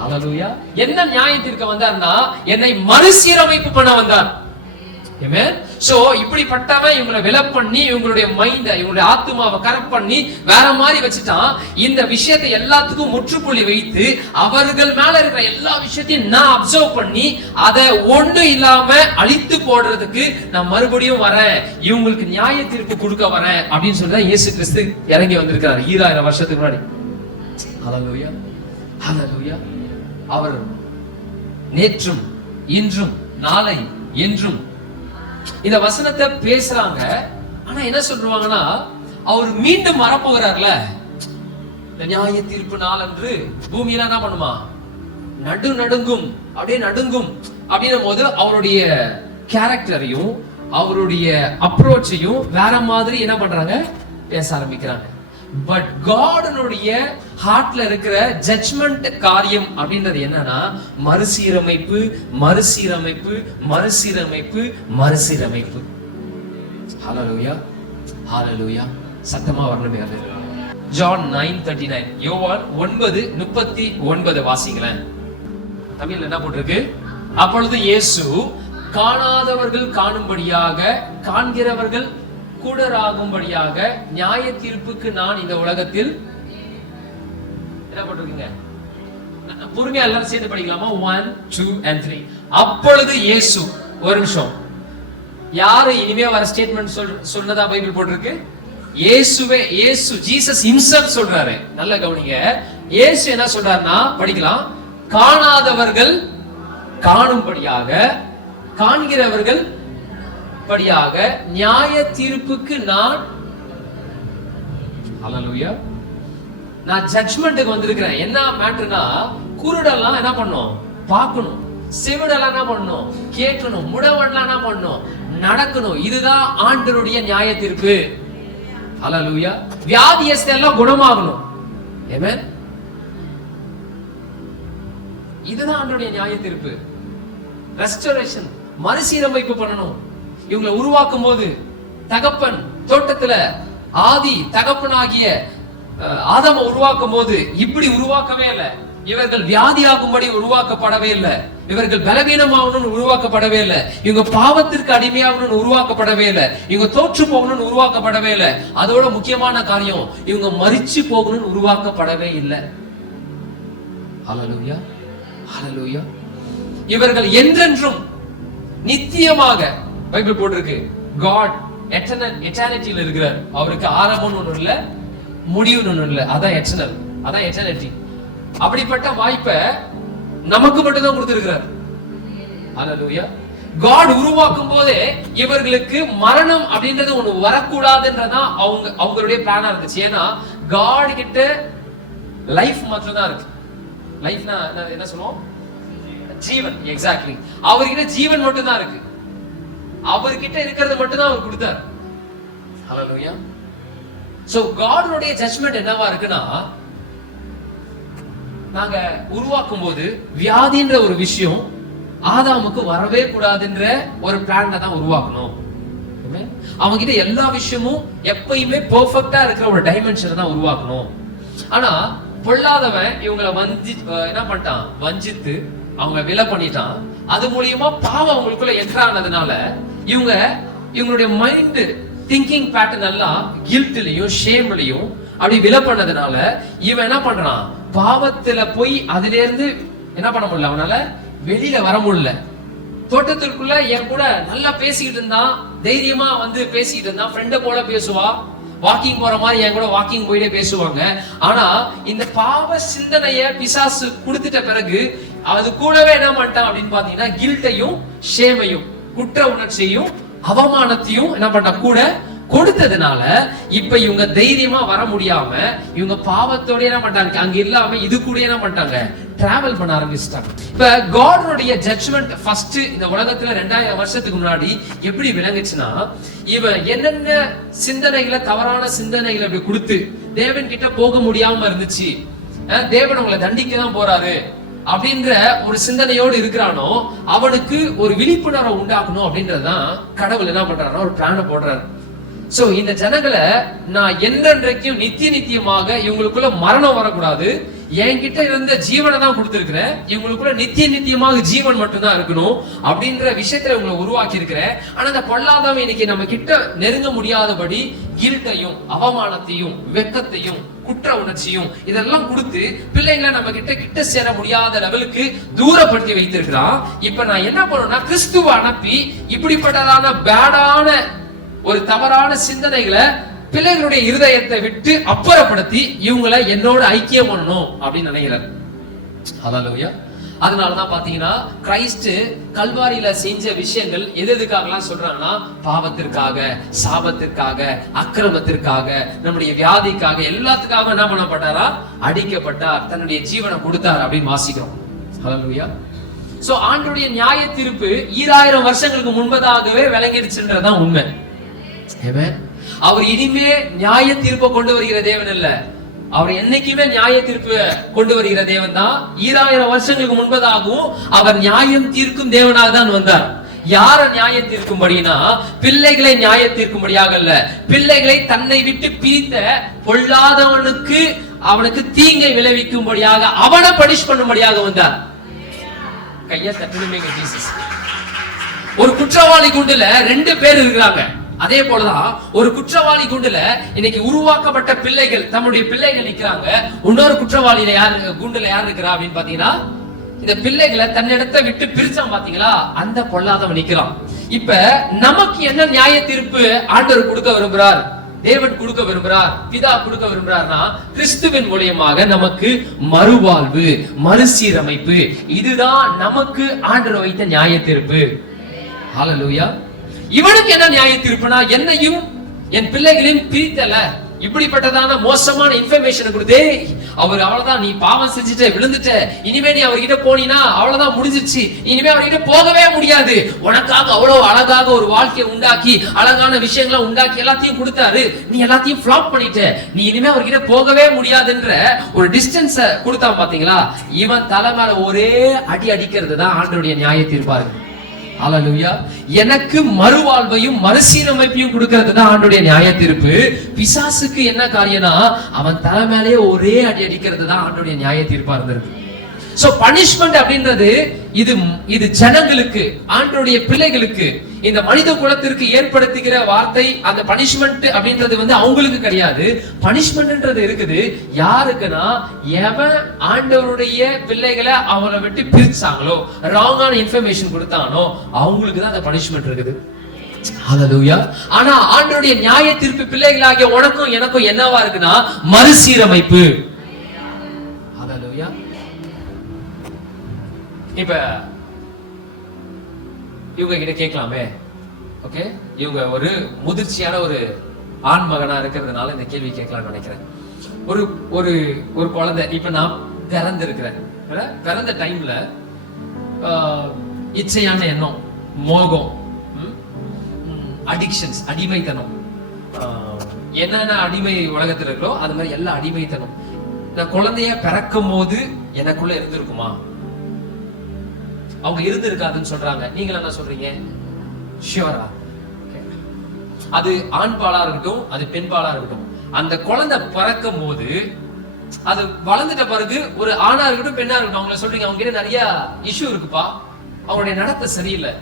ஹல்லேலூயா. என்ன நியாயத்திற்கு வந்தார்னா, என்னை மறுசீரமைப்பு பண்ண வந்தார். ஆமென். சோ இப்படிப்பட்டவன் இவங்களை விலை பண்ணி இவங்களுடைய மைண்ட, இவங்களுடைய ஆத்துமாவை கரெக்ட் பண்ணி வேற மாதிரி வச்சுட்டான். இந்த விஷயத்தை எல்லாத்துக்கும் முற்றுப்புள்ளி வைத்து அவர்கள் மேல இருக்கிற எல்லா விஷயத்தையும் நான் அப்சர்வ் பண்ணி அதை ஒண்ணு இல்லாம அழித்து போடுறதுக்கு நான் மறுபடியும் வரேன், இவங்களுக்கு நியாய தீர்ப்பு கொடுக்க வரேன் அப்படின்னு சொல்லி இயேசு கிறிஸ்து இறங்கி வந்திருக்கிறார் 2000 வருஷத்துக்கு முன்னாடி. ஹல்லேலூயா. ஹல்லேலூயா. அவர் நேற்றும் இன்றும் நாளை என்றும் இந்த வசனத்தை பேசுறாங்க. ஆனா என்ன சொல்றாங்கன்னா, அவர் மீண்டும் வரப்போகிறார்ல, இந்த நியாய தீர்ப்பு நாள் அன்று பூமியெல்லாம் என்ன பண்ணுமா, நடுங்கும், அப்படியே நடுங்கும் அப்படின்னும் போது அவருடைய கேரக்டரையும் அவருடைய அப்ரோச்சையும் வேற மாதிரி என்ன பண்றாங்க, பேச ஆரம்பிக்கிறாங்க. பட் காட்னுடைய ஹார்ட்ல இருக்கிற ஜட்ஜ்மெண்ட் காரியம் அப்படின்றது என்னன்னா, மறுசீரமைப்பு, மறுசீரமைப்பு, மறுசீரமைப்பு, மறுசீரமைப்பு. ஹல்லேலூயா, ஹல்லேலூயா. சத்தமா வரணுமே. ஜான் 9:39, யோவான் 9:39 வாசிங்களேன். தமிழ்ல என்ன போட்டிருக்கு? அப்பொழுது இயேசு காணாதவர்கள் காணும்படியாக, காண்கிறவர்கள் கூடராகும்படியாக நியாய தீர்ப்புக்கு நான் இந்த உலகத்தில் என்ன போட்டிருக்கீங்க? பொறுமையா எல்லாரும் சேர்ந்து படிக்கலாமா? 1, 2 and 3. அப்பொழுது இயேசு, ஒரு நிமிஷம், யாரு இனிமே வர ஸ்டேட்மெண்ட் சொன்னதா பைபிள் போட்டிருக்கு? இயேசுவே, இயேசு, ஜீசஸ் ஹிம்செல்ஃப் சொல்றாரு. நல்ல கவனிங்க. இயேசு என்ன சொல்றாருன்னா, படிக்கலாம், காணாதவர்கள் காணும்படியாக, காண்கிறவர்கள் படியாக நியாய தீர்ப்புக்கு நான், ஹல்லேலூயா, நான் ஜட்ஜ்மென்ட்க்கு வந்திருக்கிறேன். என்ன மேட்டர்னா, குருடெல்லாம் என்ன பண்ணணும், பார்க்கணும், செவிடெல்லாம் என்ன பண்ணணும், கேட்கணும், முடவன்லாம் என்ன பண்ணணும், நடக்கணும். இதுதான் ஆண்டவருடைய நியாய தீர்ப்பு. ஹல்லேலூயா. வியாதியஸ்த எல்லாம் குணமாகணும். ஆமென். இதுதான் ஆண்டவருடைய நியாய தீர்ப்பு. ரெஸ்டோரேஷன், மறுசீரமைப்பு பண்ணணும். இவங்களை உருவாக்கும் போது தகப்பன் தோட்டத்துல ஆதி தகப்பனாகிய ஆதாம உருவாக்கும் போது இப்படி உருவாக்கவே இல்லை. இவர்கள் வியாதியாகும்படி உருவாக்கப்படவே இல்லை. இவர்கள் பலவீனமாகணும்னு உருவாக்கப்படவே இல்லை. இவங்க பாவத்திற்கு அடிமையாகணும்னு உருவாக்கப்படவே இல்லை. இவங்க தோற்று போகணும்னு உருவாக்கப்படவே இல்லை. அதோட முக்கியமான காரியம், இவங்க மரிச்சு போகணும்னு உருவாக்கப்படவே இல்லை. ஹல்லேலூயா, ஹல்லேலூயா. இவர்கள் என்றென்றும் நித்தியமாக, பைபிள் போட்டிருக்கு, காட் எட்டர்னிட்டில இருக்கிறார். அவருக்கு ஆரம்பம் ஒண்ணு இல்ல, முடிவு ஒண்ணு இல்ல. அதான் எட்டர்னல், அதான் எட்டர்னிட்டி. அப்படிப்பட்ட வாய்ப்பை நமக்கு மட்டும் தான் கொடுத்திருக்கிறார். ஹல்லேலூயா. காட் உருவாக்கும் போதே இவர்களுக்கு மரணம் அப்படின்றது ஒண்ணு வரக்கூடாதுன்றதா அவங்களுடைய பிளானா இருந்துச்சு. ஏன்னா காட் கிட்ட லைஃப் மட்டும் தான் இருக்கு. லைஃப்னா என்ன சொல்லுவோம்? ஜீவன். எக்ஸாக்ட்லி. அவர்கிட்ட ஜீவன் மட்டும் தான் இருக்கு. அவர்கிட்ட இருக்கிறது மட்டும் தான் அவர் கொடுத்தார். ஹல்லேலூயா. சோ காட்னுடைய ஜட்ஜ்மென்ட் என்னவா இருக்குன்னா, நாங்க உருவாக்கும் போது வியாதின்ற ஒரு விஷயம் ஆதாமுக்கு வரவே கூடாதுன்ற ஒரு பிளான்ல தான் உருவாக்கணும். அவங்க கிட்ட எல்லா விஷயமும் எப்பயுமே பெர்ஃபெக்ட்டா இருக்கிற ஒரு டைமென்ஷன் தான் உருவாக்கணும். ஆனா பொல்லாதவன் இவங்களை என்ன பண்ணிட்டான், வஞ்சித்து அவங்க விலை பண்ணிட்டான். அது மூலியமா பாவம் அவங்களுக்குள்ள என்ட்ரானதுனால இவங்களுடைய மைண்ட் திங்கிங் பேட்டர்ன் எல்லாம் கில்ட்லயும் ஷேம்லயும் அப்படி விலை பண்ணதுனால இவன் என்ன பண்றான், பாவத்துல போய் அதுல இருந்து என்ன பண்ண முடியல, அவனால வெளியில வர முடியல. தோட்டத்திற்குள்ள என் கூட நல்லா பேசிக்கிட்டு இருந்தான், தைரியமா வந்து பேசிக்கிட்டு இருந்தான், ஃப்ரெண்ட போல பேசுவா, வாக்கிங் போற மாதிரி என் கூட வாக்கிங் போயிட்டே பேசுவாங்க. ஆனா இந்த பாவ சிந்தனைய பிசாசு கொடுத்துட்ட பிறகு அது கூடவே என்ன பண்ணிட்டான் அப்படின்னு பாத்தீங்கன்னா, கில்ட்டையும் ஷேமையும் குற்ற உணர்ச்சியையும் அவமானத்தையும் என்ன பண்ண கூட கொடுத்ததுனால இப்ப இவங்க தைரியமா வர முடியாம இவங்க பாவத்தோட என்ன பண்ணிட்டாங்க, அங்க இல்லாம இது கூட என்ன பண்ணிட்டாங்க, டிராவல் பண்ண ஆரம்பிச்சிட்டாங்க. இப்ப காட்னுடைய ஜட்ஜ்மென்ட் ஃபர்ஸ்ட் இந்த உலகத்துல 2000 வருஷத்துக்கு முன்னாடி எப்படி விளங்குச்சுன்னா, இவன் என்னென்ன சிந்தனைகளை, தவறான சிந்தனைகளை அப்படி கொடுத்து தேவன் கிட்ட போக முடியாம இருந்துச்சு, தேவன் உங்களை தண்டிக்க தான் போறாரு அப்படின்ற ஒரு சிந்தனையோடு இருக்கிறானோ அவனுக்கு ஒரு விழிப்புணர்வை உண்டாக்கணும் அப்படின்றதுதான் கடவுள் என்ன பண்றாருன்னா ஒரு பிளான போடுறாரு. சோ இந்த ஜனங்களை நான் என்றென்றைக்கும் நித்தியமாக இவங்களுக்குள்ள மரணம் வரக்கூடாது, என்கிட்ட இருந்த ஜீவனை தான் கொடுத்திருக்கிறேன், இவங்களுக்குள்ள நித்தியமாக ஜீவன் மட்டும்தான் இருக்கணும் அப்படின்ற விஷயத்துல இவங்களை உருவாக்கி இருக்கிறேன். ஆனா அந்த பொல்லாதவன் இன்னைக்கு நம்ம கிட்ட நெருங்க முடியாதபடி கில்ட்டையும் அவமானத்தையும் வெட்கத்தையும் குற்ற உணர்ச்சியும் இதெல்லாம் கொடுத்து பிள்ளைங்களை நம்ம கிட்ட சேர முடியாத லெவலுக்கு தூரப்படுத்தி வைத்திருக்கிறான். இப்ப நான் என்ன பண்ணணும்னா, கிறிஸ்துவ அனுப்பி இப்படிப்பட்டதான பேடான ஒரு தவறான சிந்தனைகளை பிள்ளைகளுடைய இருதயத்தை விட்டு அப்புறப்படுத்தி இவங்களை என்னோட ஐக்கியம் பண்ணணும் அப்படின்னு நினைக்கிறார். ஹல்லேலூயா. அதனாலதான் பாத்தீங்கன்னா கிறிஸ்து கல்வாரியில செஞ்ச விஷயங்கள் எதுக்காகலாம் சொல்றாங்கன்னா பாவத்திற்காக, சாபத்திற்காக, அக்கிரமத்திற்காக, நம்முடைய வியாதிக்காக, எல்லாத்துக்காக என்ன பண்ணப்பட்டாரா? அடிக்கப்பட்டார், தன்னுடைய ஜீவனை கொடுத்தார் அப்படின்னு வாசிக்கிறோம். ஹல்லேலூயா. சோ ஆண்டவருடைய நியாய தீர்ப்பு 2000 வருஷங்களுக்கு முன்பதாகவே விளங்கிடுச்சுன்றதுதான் உண்மை. ஆமென். அவர் இனிமே நியாய தீர்ப்பை கொண்டு வருகிற தேவன் இல்ல, அவர் என்னைக்குமே நியாய தீர்ப்பு கொண்டு வருகிற தேவன் தான். 2000 வருஷங்களுக்கு முன்பதாகவும் அவர் நியாயம் தீர்க்கும் தேவனாக தான் வந்தார். யார நியாயம் தீர்க்கும்படினா பிள்ளைகளை நியாய தீர்க்கும்படியாக அல்ல, பிள்ளைகளை தன்னை விட்டு பிரித்த பொல்லாதவனுக்கு அவனுக்கு தீங்கை விளைவிக்கும்படியாக, அவனை பனிஷ் பண்ணும்படியாக வந்தார். கையா தட்டுமே ஜீசஸ். ஒரு குற்றவாளி குண்டுல 2 பேர் இருக்கிறாங்க. அதே போலதான் ஒரு குற்றவாளி குண்டுல இன்னைக்கு உருவாக்கப்பட்ட பிள்ளைகள், தம்முடைய பிள்ளைகள் நிக்கிறாங்க. இன்னொரு குற்றவாளியில யாரு குண்டுல யார் இருக்கிறா அப்படின்னு பாத்தீங்கன்னா, இந்த பிள்ளைகளை தன்னிடத்தை விட்டு பிரிச்சான் பாத்தீங்களா, அந்த பொல்லாதவன் நிக்கிறான். இப்ப நமக்கு என்ன நியாய தீர்ப்பு ஆண்டவர் கொடுக்க விரும்புறார், தேவன் கொடுக்க விரும்புறார், பிதா கொடுக்க விரும்புறார்னா கிறிஸ்துவின் மூலமாக நமக்கு மறுவாழ்வு, மறுசீரமைப்பு. இதுதான் நமக்கு ஆண்டவர் வைத்த நியாய தீர்ப்பு. ஹல்லேலூயா. இவனுக்கு என்ன நியாய தீர்ப்புனா, என்னையும் என் பிள்ளைகளையும் பிரித்தல, இப்படிப்பட்டதான மோசமான இன்ஃபர்மேஷன் கொடுத்தே, அவர் அவ்வளவுதான், நீ பாவம் செஞ்சுட்ட, விழுந்துட்ட, இனிமே நீ அவர்கிட்ட போனீனா அவ்வளவுதான், முடிஞ்சிச்சு, இனிமே அவர்கிட்ட போகவே முடியாது. உனக்காக அவ்வளவு அழகாக ஒரு வாழ்க்கையை உண்டாக்கி, அழகான விஷயங்களை உண்டாக்கி எல்லாத்தையும் கொடுத்தாரு, நீ எல்லாத்தையும் ஃபிளாப் பண்ணிட்ட, நீ இனிமே அவர்கிட்ட போகவே முடியாதுன்ற ஒரு டிஸ்டன்ஸ் கொடுத்தான் பாத்தீங்களா. இவன் தலை மேல ஒரே அடி அடிக்கிறது தான் ஆண்டவருடைய நியாய தீர்ப்பா இருக்கு. ஹல்லேலூயா. எனக்கு மறுவாழ்வையும் மறுசீரமைப்பையும் கொடுக்கிறது தான் ஆண்டவருடைய நியாய தீர்ப்பு. பிசாசுக்கு என்ன காரியம்னா, அவன் தலை மேலேயே ஒரே அடி அடிக்கிறது தான் ஆண்டவருடைய நியாய தீர்ப்பா இருந்திருக்கு. சோ பனிஷ்மெண்ட் அப்படின்றது இது ஜனங்களுக்கு, ஆண்டவருடைய பிள்ளைகளுக்கு, இந்த மனித குலத்திற்கு ஏற்படுத்துகிற வார்த்தை. அந்த பனிஷ்மெண்ட் அப்படின்றது அவங்களுக்கு கிடையாது. பனிஷ்மெண்ட்ன்றது இருக்குது யாருக்குன்னா, எவன் ஆண்டவருடைய பிள்ளைகளை அவரை விட்டு பிரிச்சாங்களோ, ராங்கான இன்ஃபர்மேஷன் கொடுத்தானோ, அவங்களுக்கு தான் அந்த பனிஷ்மெண்ட் இருக்குது. ஹல்லேலூயா. ஆனா ஆண்டவருடைய நியாய தீர்ப்பு பிள்ளைகளாகிய உனக்கும் எனக்கும் என்னவா இருக்குன்னா, மறுசீரமைப்பு. ஹல்லேலூயா. இப்ப இவங்க கிட்ட கேட்கலாமே, ஓகே, இவங்க ஒரு முதிர்ச்சியான ஒரு ஆண் மகனா இருக்கிறதுனால இந்த கேள்வி கேட்கலாம்னு நினைக்கிறேன். ஒரு ஒரு ஒரு குழந்தை, இப்ப நான் பிறந்திருக்கிறேன், பிறந்த டைம்ல இச்சையான எண்ணம், மோகம், அடிக்ஷன்ஸ், அடிமைத்தனம், என்னென்ன அடிமை உலகத்துல இருக்கோ அது மாதிரி எல்லா அடிமைத்தனம் நான் குழந்தைய பிறக்கும் போது எனக்குள்ள இருந்திருக்குமா? அவங்க இருந்திருக்காதுன்னு சொல்றாங்க. நீங்க என்ன சொல்றீங்க? ஷியோரா? அது ஆண் பாலா இருக்கட்டும், அது பெண் பாலா இருக்கட்டும், அந்த குழந்தை பிறக்கும் போது அது வளர்ந்துட்ட பிறகு ஒரு ஆணா இருக்கட்டும் பெண்ணா இருக்கட்டும், அவங்கள சொல்றீங்க அவங்க கிட்ட நிறைய இஷ்யூ இருக்குப்பா, அவங்களுடைய நடத்தை சரியில்லை,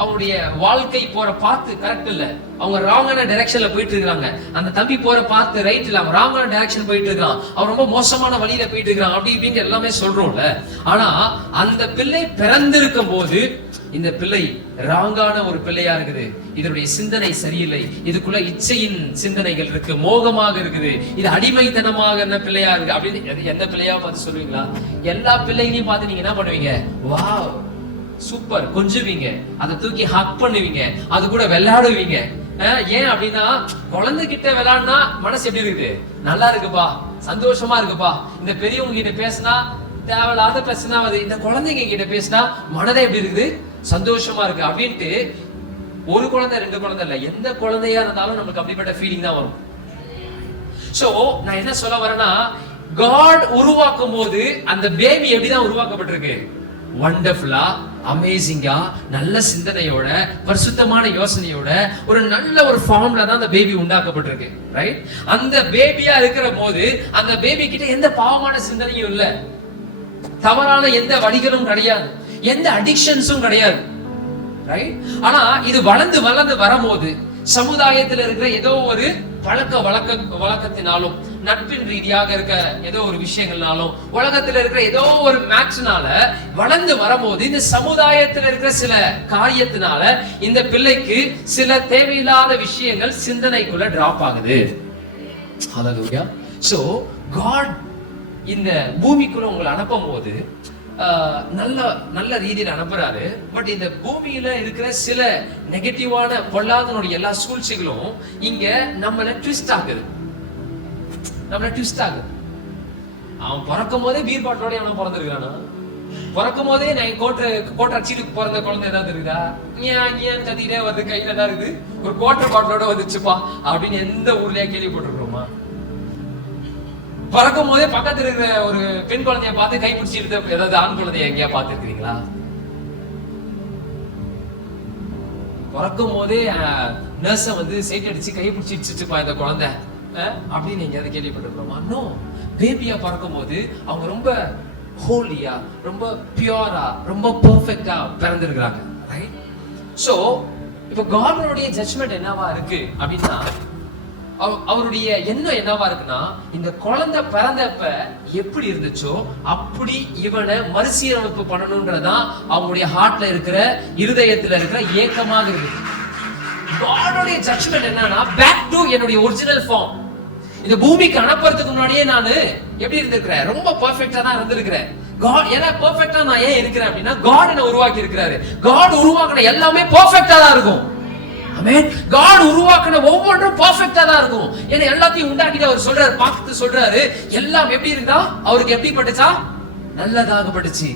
அவங்களுடைய வாழ்க்கை போற பாத்து கரெக்ட் இல்ல, அவங்க ராங்கான டைரக்ஷன்ல போயிட்டு இருக்காங்க, அந்த தம்பி போற பாத்து ரைட் இல்ல, அவன் ராங்கான டைரக்ஷன் போயிட்டு இருக்கான், அவன் ரொம்ப மோசமான வழியில போயிட்டு இருக்கான், அப்படி இப்படின்னு எல்லாமே சொல்றோம்ல. ஆனா அந்த பிள்ளை பிறந்திருக்கும் போது இந்த பிள்ளை ராங்கான ஒரு பிள்ளையா இருக்குது, இதனுடைய சிந்தனை சரியில்லை, இதுக்குள்ள இச்சையின் சிந்தனைகள் இருக்கு, மோகமாக இருக்குது, இது அடிமைத்தனமாக என்ன பிள்ளையா இருக்கு அப்படின்னு எந்த பிள்ளையா பார்த்து சொல்லுவீங்களா? எல்லா பிள்ளைகளையும் பார்த்து நீங்க என்ன பண்ணுவீங்க? வாவ் சூப்பர் கொஞ்சுவீங்க, அதை தூக்கி ஹக் பண்ணுவீங்க, அது கூட விளையாடுவீங்க. ஏன் அப்படின்னா குழந்தைகிட்ட விளையாடுனா மனசு எப்படி இருக்குது? நல்லா இருக்குப்பா, சந்தோஷமா இருக்குப்பா. இந்த பெரியவங்க கிட்ட பேசினா தேவையில்லாத பிரச்சனை வருது, இந்த குழந்தைங்க கிட்ட பேசினா மனதை எப்படி இருக்குது? சந்தோஷமா இருக்கு அப்படின்ட்டு. ஒரு குழந்தை 2 குழந்தை இல்ல, எந்த குழந்தையா இருந்தாலும் நமக்கு அப்படிப்பட்ட ஃபீலிங் தான் வரும். சோ நான் என்ன சொல்ல வரேன்னா, காட் உருவாக்கும் போது அந்த பேபி எப்படிதான் உருவாக்கப்பட்டிருக்கு? வண்டர்ஃபுல்லா, அமேசிங்கா, நல்ல சிந்தனையோட, பரிசுத்தமான யோசனையோட, ஒரு நல்ல ஒரு ஃபார்ம்ல தான் அந்த பேபி உண்டாக்கப்பட்டிருக்கு, ரைட்? அந்த பேபியா இருக்கிற போது அந்த பேபி கிட்ட எந்த பாவமான சிந்தனையும் இல்ல, தவறான எந்த வழிகளும் கிடையாது, எந்த அடிக்ஷன்ஸும் கிடையாது, ரைட்? ஆனா இது வளர்ந்து வளர்ந்து வரும்போது சமுதாயத்தில் இருக்கிற ஏதோ ஒரு வழக்கத்தினாலும், நட்பின் ரீதியாக இருக்க ஏதோ ஒரு விஷயங்கள்னாலும், உலகத்துல இருக்கிற ஏதோ ஒரு மேட்ச்னால வளர்ந்து வரும்போது இந்த சமுதாயத்தில் இருக்கிற சில காரியத்தினால இந்த பிள்ளைக்கு சில தேவையில்லாத விஷயங்கள் சிந்தனைக்குள்ள டிராப் ஆகுது. ஹல்லேலூயா. சோ காட் இந்த பூமிக்குள்ள உங்களை அனுப்பும் போது நல்ல நல்ல ரீதியில் அனுப்புறாரு. பட் இந்த பூமியில இருக்கிற சில நெகட்டிவான பொல்லாதனுடைய எல்லா சூழ்ச்சிகளும் இங்க நம்மள ட்விஸ்ட் ஆகுது. அவன் பிறக்கும் போதே பீர் பாட்டோட அவன் பிறந்திருக்கானா? பிறக்கும் போதே நான் கோட்டை சீலுக்கு பிறந்த குழந்தை ஏதாவது இருக்குதா? ஏன் கத்திட்டே வருது, கையில தான் இருக்குது, ஒரு கோட்டை பாட்டோட வந்துச்சுப்பா அப்படின்னு எந்த ஊர்லயே கேள்விப்பட்டிருக்கிறோமா? பிறக்கும் போதே பக்கத்துல இருக்கிற ஒரு பெண் குழந்தைய பார்த்து கை பிடிச்சி எடுத்த ஏதாவது ஆண் குழந்தைய எங்கேயா பார்த்துருக்கீங்களா? பிறக்கும் போதே நர்ஸ வந்து சைட் அடிச்சு கை பிடிச்சிச்சுப்பா இந்த குழந்தை அப்படின்னு எங்கேயாவது கேள்விப்பட்டிருக்கிறோமா? இன்னும் பேபியா பிறக்கும் போது அவங்க ரொம்ப ஹோலியா, ரொம்ப பியூரா, ரொம்ப பெர்ஃபெக்ட்டா பிறந்திருக்கிறாங்க. ரைட்? சோ இப்ப காடனுடைய ஜட்ஜ்மெண்ட் என்னவா இருக்கு அப்படின்னா, அவருடைய எண்ணம் என்னவா இருக்குன்னா, இந்த குழந்தை பிறந்தப்ப எப்படி இருந்துச்சோ அப்படி இவனை மறுசீரமைப்பு பண்ணணும்ன்றதான் அவங்களுடைய ஹார்ட்ல இருக்கிற, இருதயத்துல இருக்கிற ஏக்கமாக இருக்கு. காடனுடைய ஜட்ஜ்மெண்ட் என்னன்னா, பேக் டு என்னுடைய ஒரிஜினல் ஃபார்ம். இந்த பூமிக்கு அனுப்புறதுக்கு முன்னாடியே நான் எப்படி இருந்திருக்கிறேன்? ரொம்ப பெர்ஃபெக்ட்டா தான் இருந்திருக்கிறேன். காட் ஏன்னா பெர்ஃபெக்ட்டா நான் ஏன் இருக்கிறேன் அப்படின்னா, காட் என்ன உருவாக்கி இருக்கிறாரு. காட் உருவாக்குன எல்லாமே பெர்ஃபெக்ட்டா தான் இருக்கும். ஆமென். காட் உருவாக்குன ஒவ்வொன்றும் பெர்ஃபெக்ட்டா தான் இருக்கும். ஏன்னா எல்லாத்தையும் உண்டாக்கிட்டு அவர் சொல்றாரு, பார்த்து சொல்றாரு, எல்லாம் எப்படி இருக்குதா? அவருக்கு எப்படி பட்டுச்சா? நல்லதாக பட்டுச்சு.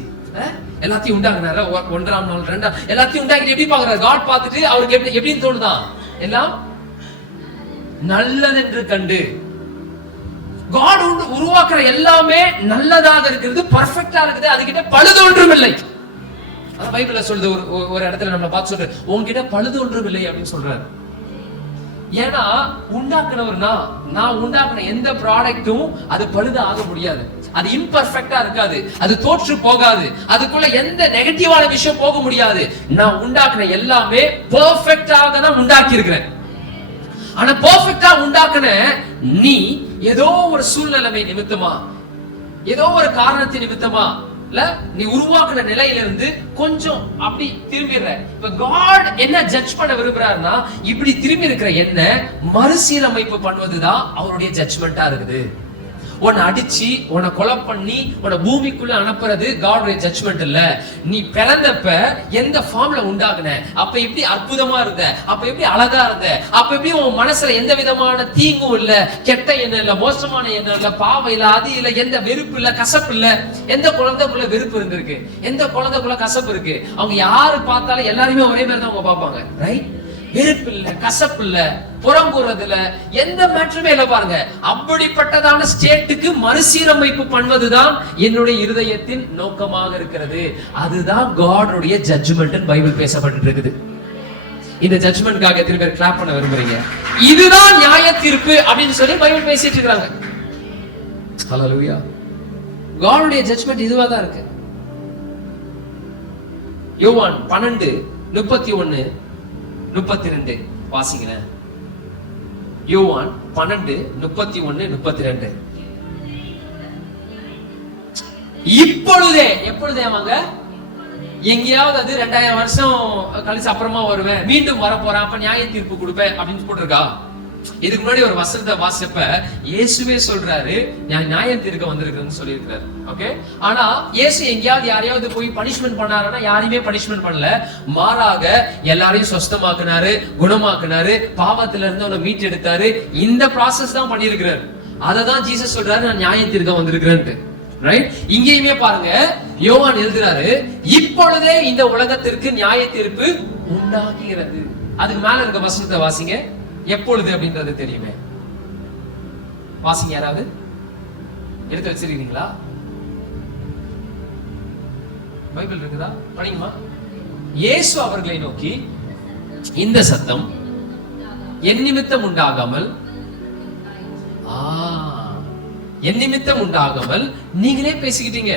எல்லாத்தையும் உண்டாக்குனாரு. 1ஆம் நாள் 2ஆம் எல்லாத்தையும் உண்டாக்கிட்டு எப்படி பாக்குறாரு? காட் பார்த்துட்டு அவருக்கு எப்படின்னு தோணுதா? எல்லாம் நல்லது என்று கண்டு. காட் உருவாக்குற எல்லாமே நல்லதாக இருக்கிறது, பெர்ஃபெக்ட்டா இருக்குது, அதுகிட்ட பழுது ஒன்றும் இல்லை. அதான் பைபிள்ல சொல்லுது. ஒரு இடத்துல நம்ம பார்த்து சொல்றாரு, உன்கிட்ட பழுது ஒன்றும் இல்லை அப்படின்னு சொல்றாரு. ஏன்னா உண்டாக்குனவர்னா, நான் உண்டாக்குன எந்த ப்ராடக்ட்டும் அது பழுது ஆக முடியாது. அது இம்பர்ஃபெக்ட்டா இருக்காது, அது தோற்று போகாது, அதுக்குள்ள எந்த நெகட்டிவான விஷயம் போக முடியாது. நான் உண்டாக்குன எல்லாமே பெர்ஃபெக்ட்டாக தான் உண்டாக்கி இருக்கிறேன். ஆனா பெர்ஃபெக்ட்டா உண்டாக்குன நீ ஏதோ ஒரு சூழ்நிலைமை நிமித்தமா, ஏதோ ஒரு காரணத்தின் நிமித்தமா இல்ல, நீ உருவாக்குன நிலையிலிருந்து கொஞ்சம் அப்படி திரும்பிடுற. இப்ப காட் என்ன ஜட்ஜ் பண்ண விரும்புறாருன்னா, இப்படி திரும்பி இருக்கிற என்ன மறுசீரமைப்பு பண்ணுவதுதான் அவருடைய ஜட்ஜ்மெண்டா இருக்குது. உன்னை அடிச்சு, உன்னை கொலை பண்ணி, உன்னை பூமிக்குள்ள அனுப்புறது காடோட ஜட்ஜ்மெண்ட் இல்ல. நீ பிறந்தப்ப எந்த ஃபார்ம்ல உண்டாகுன, அப்ப எப்படி அற்புதமா இருந்த, அப்ப எப்படி அழகா இருந்த, அப்ப எப்படி உன் மனசுல எந்த விதமான தீங்கும் இல்ல, கெட்ட எண்ணம் இல்ல, மோசமான எண்ணம் இல்ல, பாவம் இல்ல, அது இல்ல, எந்த வெறுப்பு இல்ல, கசப்பு இல்ல. எந்த குழந்தைக்குள்ள வெறுப்பு இருந்திருக்கு? எந்த குழந்தைக்குள்ள கசப்பு இருக்கு? அவங்க யாரு பார்த்தாலும் எல்லாருமே ஒரே மாதிரி தான் அவங்க பார்ப்பாங்க. ரைட்? வெறுப்பு இல்ல, கசப்பு இல்ல, புறம்புறது இல்ல, எந்த மேட்டருமே இல்ல. பாருங்க, அப்படிப்பட்டதான ஸ்டேட்டுக்கு மறுசீரமைப்பு பண்ணுவதுதான் என்னுடைய இருதயத்தின் நோக்கமாக இருக்கிறது. அதுதான் காடோடைய ஜட்ஜ்மெண்ட் பைபிள் பேசப்பட்டு இருக்குது. இந்த ஜட்ஜ்மெண்ட்காக எத்தனை பேர் கிளாப் பண்ண விரும்புறீங்க? இதுதான் நியாய தீர்ப்பு அப்படின்னு சொல்லி பைபிள் பேசிட்டு இருக்காங்க. ஹல்லேலூயா. காடோடைய ஜட்ஜ்மெண்ட் இதுவா தான் இருக்கு. யோவான் 12:31-32 வாசிங்க. யோவான் 12:31-32. இப்பொழுதே, எப்பொழுதே வாங்க, எங்கேயாவது அது 2000 வருஷம் கழிச்சு அப்புறமா வருவேன், மீண்டும் வர போறேன், அப்ப நியாய தீர்ப்பு கொடுப்பேன் அப்படின்னு போட்டிருக்கா? இதுக்கு முன்னாடி ஒரு வசனத்தை வாசிப்ப இயேசுவே சொல்றாரு, நான் நியாயம் தீர்க்க வந்திருக்கிறேன்னு சொல்லியிருக்கிறாரு. ஓகே. ஆனா இயேசு எங்கேயாவது யாரையாவது போய் பனிஷ்மெண்ட் பண்ணாருன்னா யாரையுமே பனிஷ்மெண்ட் பண்ணல. மாறாக எல்லாரையும் சொஸ்தமாக்குனாரு, குணமாக்குனாரு, பாவத்துல இருந்து அவனை மீட்டு எடுத்தாரு. இந்த ப்ராசஸ் தான் பண்ணியிருக்கிறாரு. அததான் ஜீசஸ் சொல்றாரு, நான் நியாயம் தீர்க்க வந்திருக்கிறேன்ட்டு. ரைட்? இங்கேயுமே பாருங்க, யோவான் எழுதுறாரு, இப்பொழுதே இந்த உலகத்திற்கு நியாய தீர்ப்பு உண்டாகிறது. அதுக்கு மேல இருக்க வசனத்தை வாசிங்க. எப்பொழுது அப்படின்றது தெரியுமே, வாசிங்க. யாராவது எடுத்து வச்சிருக்கீங்களா? பைபிள் இருக்குதா? படிங்கம்மா. இயேசு அவர்களை நோக்கி, இந்த சத்தம் என் நிமித்தம் உண்டாகாமல், என் நிமித்தம் உண்டாகாமல் நீங்களே பேசிக்கிட்டீங்க,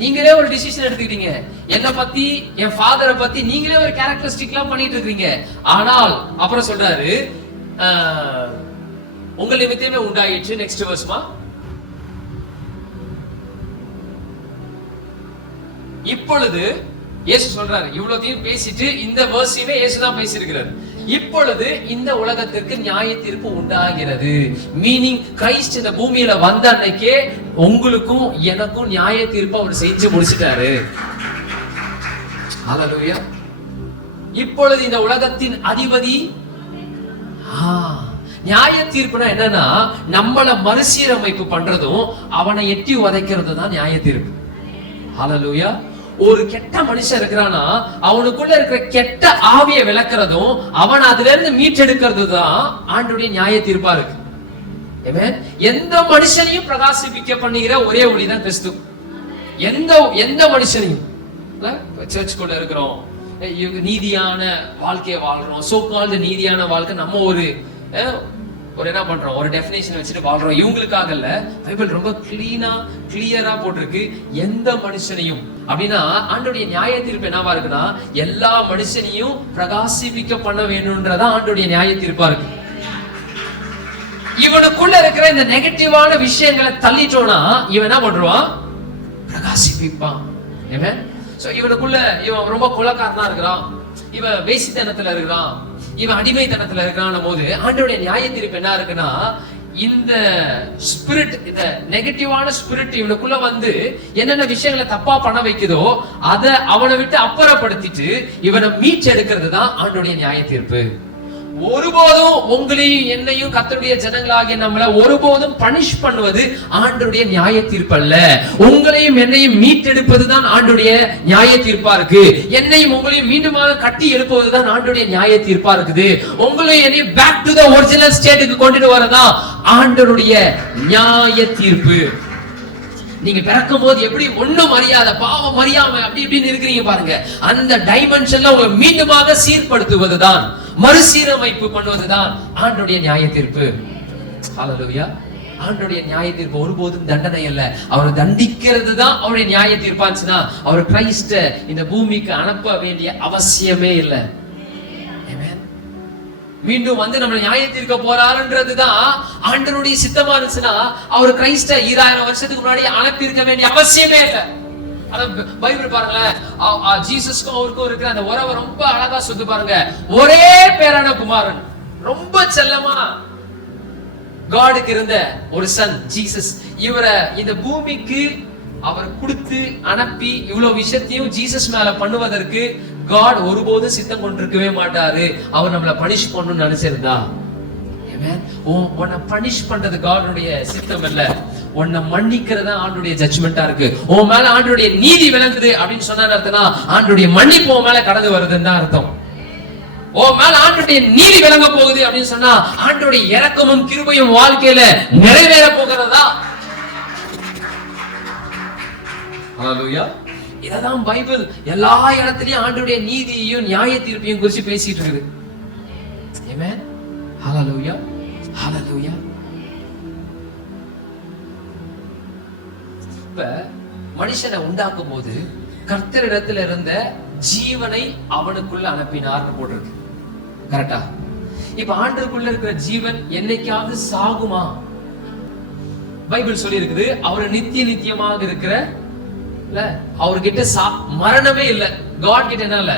நீங்களே ஒரு டிசிஷன் எடுத்துக்கிட்டீங்க, என்ன பத்தி, என் ஃபாதரை பத்தி நீங்களே ஒரு கேரக்டரிஸ்டிக் எல்லாம் பண்ணிட்டு இருக்கீங்க. ஆனால் அப்புறம் சொல்றாரு, உங்கள் நிமித்தமே உண்டாயிற்று. நெக்ஸ்ட் வெர்ஸ்மா. இப்பொழுது இயேசு சொல்றாரு, இவ்வளவுத்தையும் பேசிட்டு இந்த வெர்ஸையுமே இயேசு தான் பேசியிருக்கிறார். இப்பொழுது இந்த உலகத்திற்கு நியாய தீர்ப்பு உண்டாகிறது. மீனிங் கிறிஸ்ட் இந்த பூமியில வந்த அன்னைக்கே உங்களுக்கும் எனக்கும் நியாய தீர்ப்பு அவர் செஞ்சு முடிச்சிட்டாரு. ஹல்லேலூயா. இப்பொழுது இந்த உலகத்தின் அதிபதி நியாய தீர்ப்புனா என்னன்னா நம்மள மறுசீரமைப்பு பண்றதும் அவனை எட்டி உதைக்கிறதும் தான் நியாய தீர்ப்பு. ஹல்லேலூயா. ஒரு கெட்ட மனுஷன் இருக்கிறானா அவனுக்குள்ள இருக்கிற கெட்ட ஆவியை விளக்குறதும் அவன் அதுல இருந்து மீட்டெடுக்கிறது தான் ஆண்டவருடைய நியாய தீர்ப்பா இருக்கு. எந்த மனுஷனையும் பிரகாசிப்பிக்க பண்ணுகிற ஒரே ஒளிதான் கிறிஸ்து. எந்த மனுஷனையும் சர்ச்சுக்குள்ள இருக்கிறோம், நீதியான வாழ்க்கையை வாழ்றோம், சோ கால்டு நீதியான வாழ்க்கை நம்ம ஒரு என்ன பண்றோம், ஒரு டெஃபினேஷன் வச்சுட்டு வாழ்றோம். இவங்களுக்காக இல்ல, பைபிள் ரொம்ப கிளியரா போட்டிருக்கு. எந்த மனுஷனையும் அப்படின்னா ஆண்டோடைய நியாய தீர்ப்பு என்னவா இருக்குன்னா எல்லா மனுஷனையும் பிரகாசிப்பிக்க பண்ண வேணும்ன்றதா ஆண்டோடைய நியாய தீர்ப்பா இருக்கு. இவனுக்குள்ள இருக்கிற இந்த நெகட்டிவான விஷயங்களை தள்ளிட்டோம்னா இவன் என்ன பண்றான், பிரகாசிப்பிப்பான். சோ இவனுக்குள்ள இவன் ரொம்ப குலக்காரனா இருக்கிறான், இவன் வேசித்தனத்துல இருக்கிறான், இவன் அடிமைத்தனத்துல இருக்கிறான் போது ஆண்டவருடைய நியாய தீர்ப்பு என்ன இருக்குன்னா இந்த ஸ்பிரிட், இந்த நெகட்டிவான ஸ்பிரிட் இவனுக்குள்ள வந்து என்னென்ன விஷயங்களை தப்பா பண்ண வைக்குதோ அதை அவனை விட்டு அப்புறப்படுத்திட்டு இவனை மீட்டெடுக்கிறது தான் ஆண்டவருடைய நியாய தீர்ப்பு. ஒருபோதும் உங்களையும் என்னையும் கர்த்தருடைய ஜனங்களாகிய நம்மள ஒருபோதும் பனிஷ் பண்ணுவது ஆண்டவருடைய நியாய தீர்ப்பு அல்ல. உங்களையும் என்னையும் மீட்டெடுப்பதுதான் ஆண்டவருடைய நியாய தீர்ப்பா இருக்கு. என்னையும் உங்களையும் மீண்டுமாக கட்டி எழுப்புவதுதான் ஆண்டவருடைய நியாய தீர்ப்பா இருக்குது. உங்களையும் என்னையும் பேக் டு தி ஒரிஜினல் ஸ்டேட்டுக்கு கொண்டுட்டு வரதா ஆண்டவருடைய நியாய தீர்ப்பு. நீங்க பிறக்கும் போது எப்படி ஒண்ணும் அறியாத பாவம் அறியாம அப்படி இப்படின்னு இருக்கிறீங்க பாருங்க, அந்த டைமென்ஷன்ல உங்களை மீண்டுமாக சீர்படுத்துவதுதான், மறுசீரமைப்பு பண்ணுவதுதான் ஆண்டவருடைய நியாய தீர்ப்பு. ஹல்லேலூயா. ஆண்டவருடைய நியாய தீர்ப்பு ஒருபோதும் தண்டனை அல்ல. அவரை தண்டிக்கிறது தான் அவருடைய நியாய தீர்ப்பாச்சுன்னா அவர் கிறிஸ்ட இந்த பூமிக்கு அனுப்ப வேண்டிய அவசியமே இல்லை. மீண்டும் வந்து நம்ம நியாய தீர்க்க போறாருன்றதுதான் ஆண்டவருடைய சித்தமா இருந்துச்சுன்னா அவர் கிறிஸ்ட 2000 வருஷத்துக்கு முன்னாடி அனுப்பியிருக்க வேண்டிய அவசியமே இல்லை. பைபிள் பாருங்களேன், ஜீசஸ்க்கும் அவருக்கும் இருக்கிற அந்த உறவை ரொம்ப அழகா சொல்லி பாருங்க. ஒரே பேரான குமாரன், ரொம்ப செல்லமா காடுக்கு இருந்த ஒரு சன் ஜீசஸ், இவரை இந்த பூமிக்கு அவர் கொடுத்து அனுப்பி இவ்வளவு விஷயத்தையும் ஜீசஸ் மேல பண்ணுவதற்கு காட் ஒருபோதும் சித்தம் கொண்டிருக்கவே மாட்டாரு. அவர் நம்மள பனிஷ் பண்ணணும்னு நினைச்சிருந்தா, உன்னை பனிஷ் பண்றது காடுடைய சித்தம் இல்ல, உன்னை மன்னிக்கிறதா ஆண்டுடைய ஜட்ஜ்மெண்டா இருக்கு. உன் மேல ஆண்டுடைய நீதி விளங்குது அப்படின்னு சொன்ன அர்த்தம்னா ஆண்டுடைய மன்னிப்பு உன் மேல கடந்து வருதுன்னு தான் அர்த்தம். உன் மேல ஆண்டுடைய நீதி விளங்க போகுது அப்படின்னு சொன்னா ஆண்டுடைய இரக்கமும் கிருபையும் வாழ்க்கையில நிறைவேற போகிறதா. ஹல்லேலூயா. இததான் பைபிள் எல்லா இடத்துலயும் ஆண்டவருடைய நீதியையும் நியாய தீர்ப்பையும் குறித்து பேசிட்டு இருக்குது. ஆமென். ஹல்லேலூயா. ஹல்லேலூயா. இப்ப மனுஷனை உண்டாக்கும் போது கர்த்தரிடத்துல இருந்த ஜீவனை அவனுக்குள்ள அனுப்பினார்னு போட்டிருக்கு. கரெக்டா? இப்ப ஆண்டவருக்குள்ள இருக்கிற ஜீவன் என்னைக்காவது சாகுமா? பைபிள் சொல்லி இருக்குது அவர் நித்தியமாக இருக்கிற, அவர்கிட்ட மரணமே இல்ல. காட் கிட்ட என்ன இல்ல,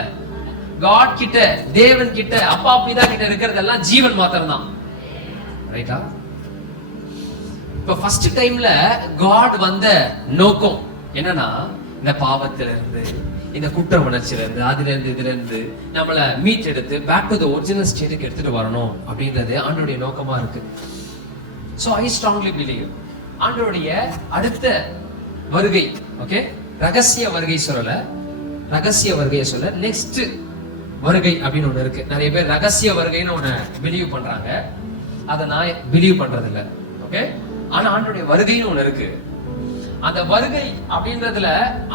காட் கிட்ட, தேவன் கிட்ட, அப்பா பிதா கிட்ட இருக்கிறதெல்லாம் ஜீவன் மாத்திரம் தான். ரைட்டா? இப்ப ஃபர்ஸ்ட் டைம்ல காட் வந்த நோக்கம் என்னன்னா இந்த பாவத்துல இருந்து, இந்த குற்ற உணர்ச்சியில இருந்து, அதுல இருந்து இதுல இருந்து நம்மள மீட் எடுத்து பேக் டு தி ஒரிஜினல் ஸ்டேட்டுக்கு எடுத்துட்டு வரணும் அப்படின்றது ஆண்டவருடைய நோக்கமா இருக்கு. சோ ஐ ஸ்ட்ராங்லி பிலீவ் ஆண்டவருடைய அடுத்த வருகை, ஓகே, ரகசிய வருகை சொல்லல, ரகசிய வருகையை சொல்ல, நெக்ஸ்ட் வருகை அப்படின்னு ஒண்ணு இருக்கு. நிறைய பேர் ரகசிய வருகைன்னு ஒண்ணு பிலீவ் பண்றாங்க, அதை நான் பிலீவ் பண்றது இல்ல. ஓகே, ஆனா ஆண்டவருடைய வருகைன்னு ஒண்ணு இருக்கு. அந்த வருகை அப்படின்றதுல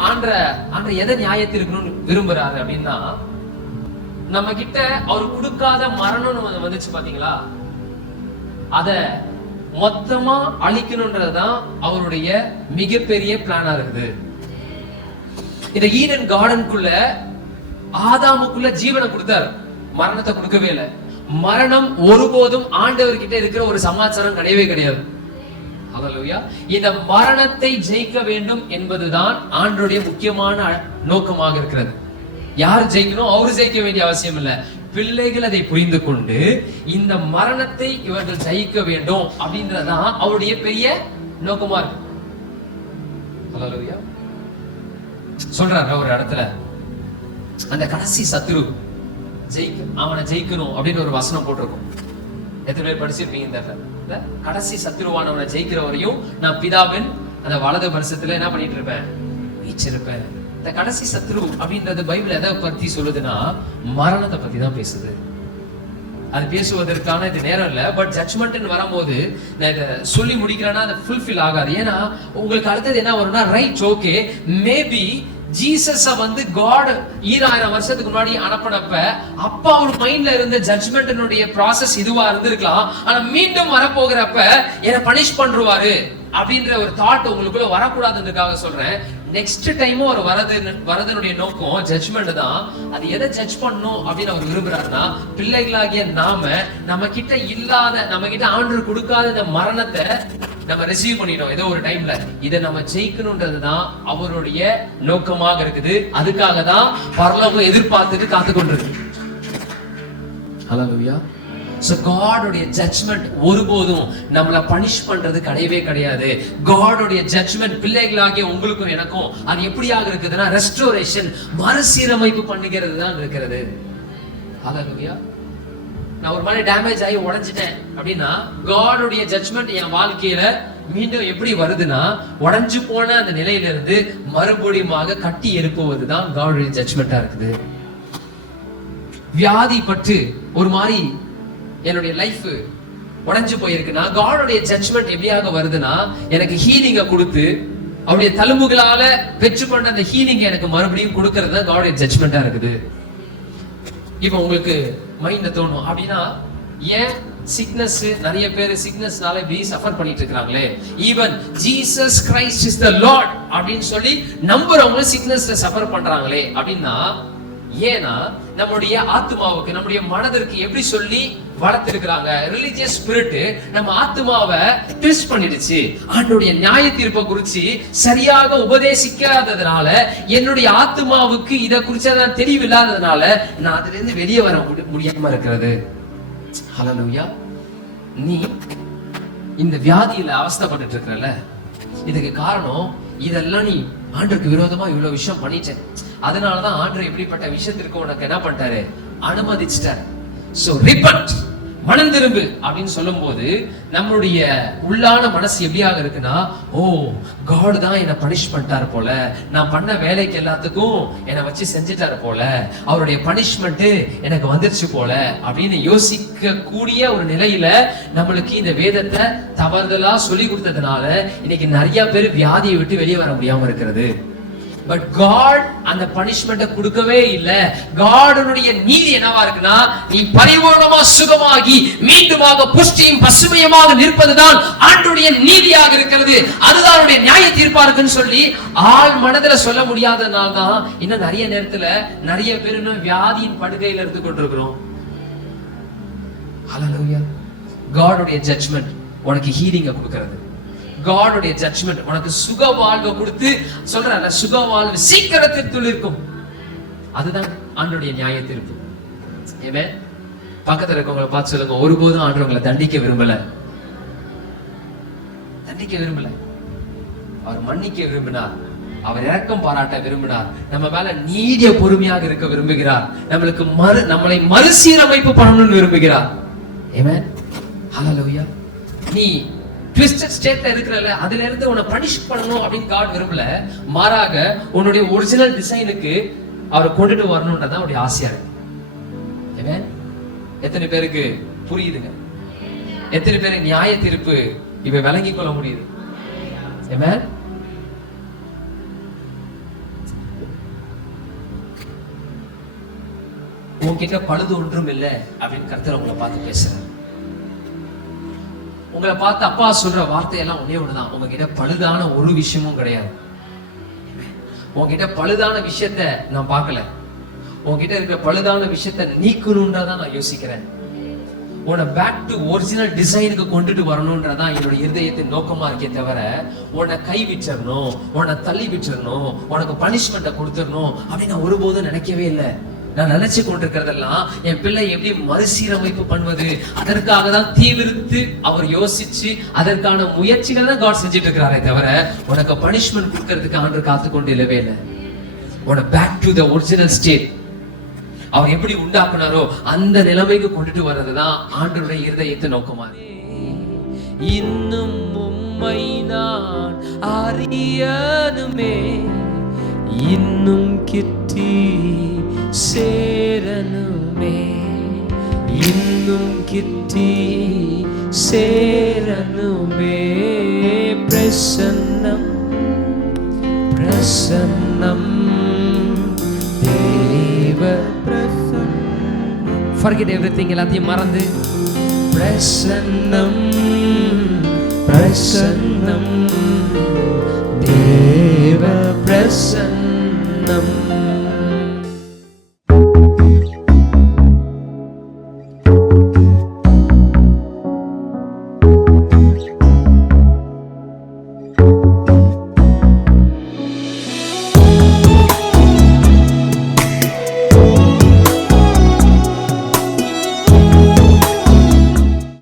ஆண்ட எதை நியாயத்திருக்கணும்னு விரும்புறாரு அப்படின்னா, நம்ம கிட்ட அவர் கொடுக்காத மரணம்னு வந்துச்சு பாத்தீங்களா, அத மொத்தமா அழிக்கணும்ன்றதுதான் அவருடைய மிகப்பெரிய பிளானா இருக்குது. இந்த ஈடன் கார்டனுக்குள்ள ஆதாமுக்குள்ள ஜீவனை கொடுத்தாரு, மரணத்தை கொடுக்கவே இல்லை. மரணம் ஒருபோதும் ஆண்டவர்கிட்ட இருக்கிற ஒரு சமாச்சாரம் கிடையவே கிடையாது. ஹல்லேலூயா. இந்த மரணத்தை ஜெயிக்க வேண்டும் என்பதுதான் ஆண்டவருடைய முக்கியமான நோக்கமாக இருக்கிறது. யார் ஜெயிக்கணும்? அவரு ஜெயிக்க வேண்டிய அவசியம் இல்ல. பிள்ளைகள் அதை புரிந்து கொண்டு இந்த மரணத்தை இவர்கள் ஜெயிக்க வேண்டும் அப்படின்றதான் அவருடைய பெரிய நோக்கமா இருக்கு. ஹல்லேலூயா. சொல்றாரு ஒரு இடத்துல, அந்த கடைசி சத்துரு அவனை ஜெயிக்கணும் அப்படின்னு ஒரு வசனம் போட்டிருக்கும். எத்தனை பேர் படிச்சிருப்பீங்க தெரியல. கடைசி சத்துருவானவனை ஜெயிக்கிற வரையும் நான் பிதாவின் அந்த வலது பரிசத்துல என்ன பண்ணிட்டு இருப்பேன்? வீச்சிருப்பேன். இந்த கடைசி சத்ரு அப்படின்றது பைபிள் எதை பத்தி சொல்லுதுன்னா மரணத்தை பத்தி தான் பேசுது. அது பேசுவதற்கான இது நேரம் இல்ல. பட் ஜட்ஜ்மெண்ட்னு வரும்போது நான் இதை சொல்லி முடிக்கிறேன்னா அது ஃபுல்ஃபில் ஆகாது. ஏன்னா உங்களுக்கு அடுத்தது என்ன வரும்னா, ரைட், ஓகே, மேபி ஜீசஸ வந்து காட் 2000 வருஷத்துக்கு முன்னாடி அனுப்பினப்ப அப்ப அவர் மைண்ட்ல இருந்த ஜட்ஜ்மெண்ட்னுடைய ப்ராசஸ் இதுவா இருந்திருக்கலாம். ஆனா மீண்டும் வரப்போகிறப்ப என்ன பனிஷ் பண்றாரு அப்படின்ற ஒரு தாட் உங்களுக்குள்ள வரக்கூடாதுன்றதுக்காக சொல்றேன். நெக்ஸ்ட் டைமும் ஒரு வரதனுடைய நோக்கம் ஜட்ஜ்மெண்ட் தான். அது எதை ஜட்ஜ் பண்ணும் அப்படின்னு அவர் விரும்புறாருன்னா, பிள்ளைகளாகிய நாம நம்ம கிட்ட இல்லாத, நம்ம கிட்ட ஆண்டவர் கொடுக்காத இந்த மரணத்தை நம்ம ரிசீவ் பண்ணிட்டோம் ஏதோ ஒரு டைம்ல. இதை நம்ம ஜெயிக்கணும்ன்றதுதான் அவருடைய நோக்கமாக இருக்குது. அதுக்காக தான் பரலோகம் எதிர்பார்த்துட்டு காத்து கொண்டிருக்கு. ஹல்லேலூயா. So God உடைய ஜட்ஜ்மெண்ட் ஒருபோதும் நம்மள பனிஷ் பண்றது கிடையவே கிடையாது. God உடைய ஜட்ஜ்மெண்ட் பிள்ளைகளாகிய உங்களுக்கும் எனக்கும் அது எப்படியாக இருக்குதுன்னா ரெஸ்டோரேஷன், மறுசீரமைப்பு பண்ணுகிறது தான் இருக்கிறது. ஹல்லேலூயா. நான் ஒரு மாதிரி டேமேஜ் ஆகி உடைஞ்சிட்டேன் அப்படின்னா God உடைய ஜட்ஜ்மெண்ட் என் வாழ்க்கையில மீண்டும் எப்படி வருதுன்னா, உடைஞ்சு போன அந்த நிலையில இருந்து மறுபடியும் கட்டி எழுப்புவதுதான் God உடைய ஜட்ஜ்மெண்டா இருக்குது. வியாதி பட்டு ஒரு மாதிரி என்னுடைய லைஃப் உடைஞ்சு போயிருக்குன்னா God உடைய ஜட்ஜ்மெண்ட் எப்படியாக வருதுன்னா, எனக்கு ஹீலிங்க கொடுத்து அவருடைய தழும்புகளால பெற்றுக்கொண்ட அந்த ஹீலிங் எனக்கு மறுபடியும் கொடுக்கிறது தான் God உடைய ஜட்ஜ்மெண்டா இருக்குது. இப்போ உங்களுக்கு மைண்ட்ல தோணும், அப்படின்னா ஏன் சிக்னஸ், நிறைய பேர் சிக்னஸ்னால இப்படி சஃபர் பண்ணிட்டு இருக்காங்களே, even Jesus Christ is the Lord அப்படின்னு சொல்லி நம்புறவங்க சிக்னஸ்ல சஃபர் பண்றாங்களே அப்படின்னா, ஏன்னா நம்முடைய ஆத்மாவுக்கு, நம்முடைய மனதிற்கு எப்படி சொல்லி வளர்த்திருக்கிறாங்க, ரிலிஜியஸ் ஸ்பிரிட் நம்ம ஆத்மாவை ட்விஸ்ட் பண்ணிடுச்சு. ஆண்டவருடைய நியாய தீர்ப்பை குறித்து சரியாக உபதேசிக்காததுனால, என்னுடைய ஆத்மாவுக்கு இதை குறிச்சதான் தெளிவில்லாததுனால நான் அதுல இருந்து வெளியே வர முடியாம இருக்கிறது. ஹல்லேலூயா. நீ இந்த வியாதியில அவஸ்தைப்பட்டு இருக்கிறல, இதுக்கு காரணம் இதெல்லாம் நீ ஆண்டவருக்கு விரோதமா இவ்வளவு விஷயம் பண்ணிட்டேன். அதனாலதான் ஆண்டவர் எப்படிப்பட்ட விஷயத்திற்கு உனக்கு என்ன பண்ணிட்டாரு, அனுமதிச்சிட்டாரு. சோ ரிபென்ட், மனம் திரும்பு அப்படின்னு சொல்லும் போது நம்மளுடைய உள்ளான மனசு எப்படியாக இருக்குன்னா, ஓ காட் தான் என்ன பனிஷ் பண்ணிட்டாரு போல, நான் பண்ண வேலைக்கு எல்லாத்துக்கும் என்னை வச்சு செஞ்சுட்டாரு போல, அவருடைய பனிஷ்மெண்ட் எனக்கு வந்துருச்சு போல அப்படின்னு யோசிக்க கூடிய ஒரு நிலையில நம்மளுக்கு இந்த வேதத்தை தவறுதலா சொல்லி கொடுத்ததுனால இன்னைக்கு நிறைய பேர் வியாதியை விட்டு வெளியே வர முடியாம இருக்கிறது. பட் God அந்த பனிஷ்மெண்ட்டை கொடுக்கவே இல்ல. Godனுடைய நீதி என்னவா இருக்குன்னா, நீ பரிபூர்ணமா சுகமாகி மீண்டுமாக புஷ்டியும் பசுமையுமாக நிற்பதுதான் ஆண்டவருடைய நீதியாக இருக்கிறது. அதுதான் அவருடைய நியாய தீர்ப்பா இருக்குன்னு சொல்லி ஆள் மனதில சொல்ல முடியாதனால தான் இன்னும் நிறைய நேரத்துல நிறைய பேர் இன்னும் வியாதியின் படுக்கையில இருந்து கொண்டிருக்கிறோம். ஹல்லேலூயா. God உடைய ஜட்ஜ்மெண்ட் உனக்கு ஹீலிங்க கொடுக்கிறது. God உடைய ஜட்ஜ்மெண்ட் உனக்கு சுக வாழ்வை கொடுத்து சொல்றாங்க, சுக வாழ்வு சீக்கிரத்தில் இருக்கும். அதுதான் ஆண்டவருடைய நியாய தீர்ப்பு. ஆமென். பக்கத்துல இருக்கவங்களை பார்த்து சொல்லுங்க, ஒருபோதும் ஆண்டவர் உங்களை தண்டிக்க விரும்பல. தண்டிக்க விரும்பல. அவர் மன்னிக்க விரும்பினார். அவர் இரக்கம் பாராட்ட விரும்பினார். நம்ம மேல நீடிய பொறுமையாக இருக்க விரும்புகிறார். நம்மளை மறுசீரமைப்பு பண்ணணும்னு விரும்புகிறார். ஆமென். ஹல்லேலூயா. நீ ட்விஸ்டட் ஸ்டேட்ல இருக்கறல, அதில இருந்து உன்னை பனிஷ் பண்ணணும் அப்படின்னு God விரும்பல. மாறாக உன்னுடைய ஒரிஜினல் டிசைனுக்கு அவரை கொண்டுட்டு வரணும்ன்றதான் அவருடைய ஆசையா இருக்கு. ஆமென். எத்தனை பேருக்கு புரியுதுங்க? எத்தனை பேர் நியாய தீர்ப்பு இவ விளங்கி கொள்ள முடியுது? ஆமென். உன்கிட்ட பழுது ஒன்றும் இல்லை அப்படின்னு கர்த்தர் உங்களை பார்த்து பேசுறாரு. உங்களை பார்த்து அப்பா சொல்ற வார்த்தையெல்லாம் ஒன்னே ஒண்ணுதான், உங்ககிட்ட பழுதான ஒரு விஷயமும் கிடையாது. உங்ககிட்ட பழுதான விஷயத்த நான் பார்க்கல, உங்ககிட்ட இருக்கிற பழுதான விஷயத்த நீக்கணும்ன்றதான் நான் யோசிக்கிறேன். உன்னை பேக் டு ஒரிஜினல் டிசைனுக்கு கொண்டுட்டு வரணும்ன்றதான் என்னோட இருதயத்தின் நோக்கமா இருக்கே தவிர உன்னை கை விட்டுறணும், உன்னை தள்ளி விட்டுறணும், உனக்கு பனிஷ்மெண்ட்டை கொடுத்துடணும் அப்படின்னு நான் ஒருபோதும் நினைக்கவே இல்லை. நான் நினைச்சு கொண்டிருக்கிறதெல்லாம் என் பிள்ளை எப்படி மறுசீரமைப்பு பண்ணுவது, அதற்காக தான் தீவிரித்து அவர் யோசிச்சு அதற்கான முயற்சிகள் தான் காட் செஞ்சுட்டு இருக்கிறாரே தவிர உனக்கு பனிஷ்மெண்ட் கொடுக்கறதுக்கு ஆண்டவர் காத்து கொண்டு இல்லவே இல்லை. உன்னை back to the original state அவர் எப்படி உண்டாக்குனாரோ அந்த நிலைமைக்கு கொண்டுட்டு வர்றதுதான் ஆண்டவருடைய இருதயத்தை நோக்கமா. இன்னும் உம்மை நான் அறியணுமே, இன்னும் கிட்டி சேரணுமே, இன்னும் கிட்டி சேரணுமே. பிரசன்னம் பிரசன்னம் தேவ பிரசன்னம். Forget everything, எல்லாத்தையும் மறந்து பிரசன்னம் பிரசன்னம்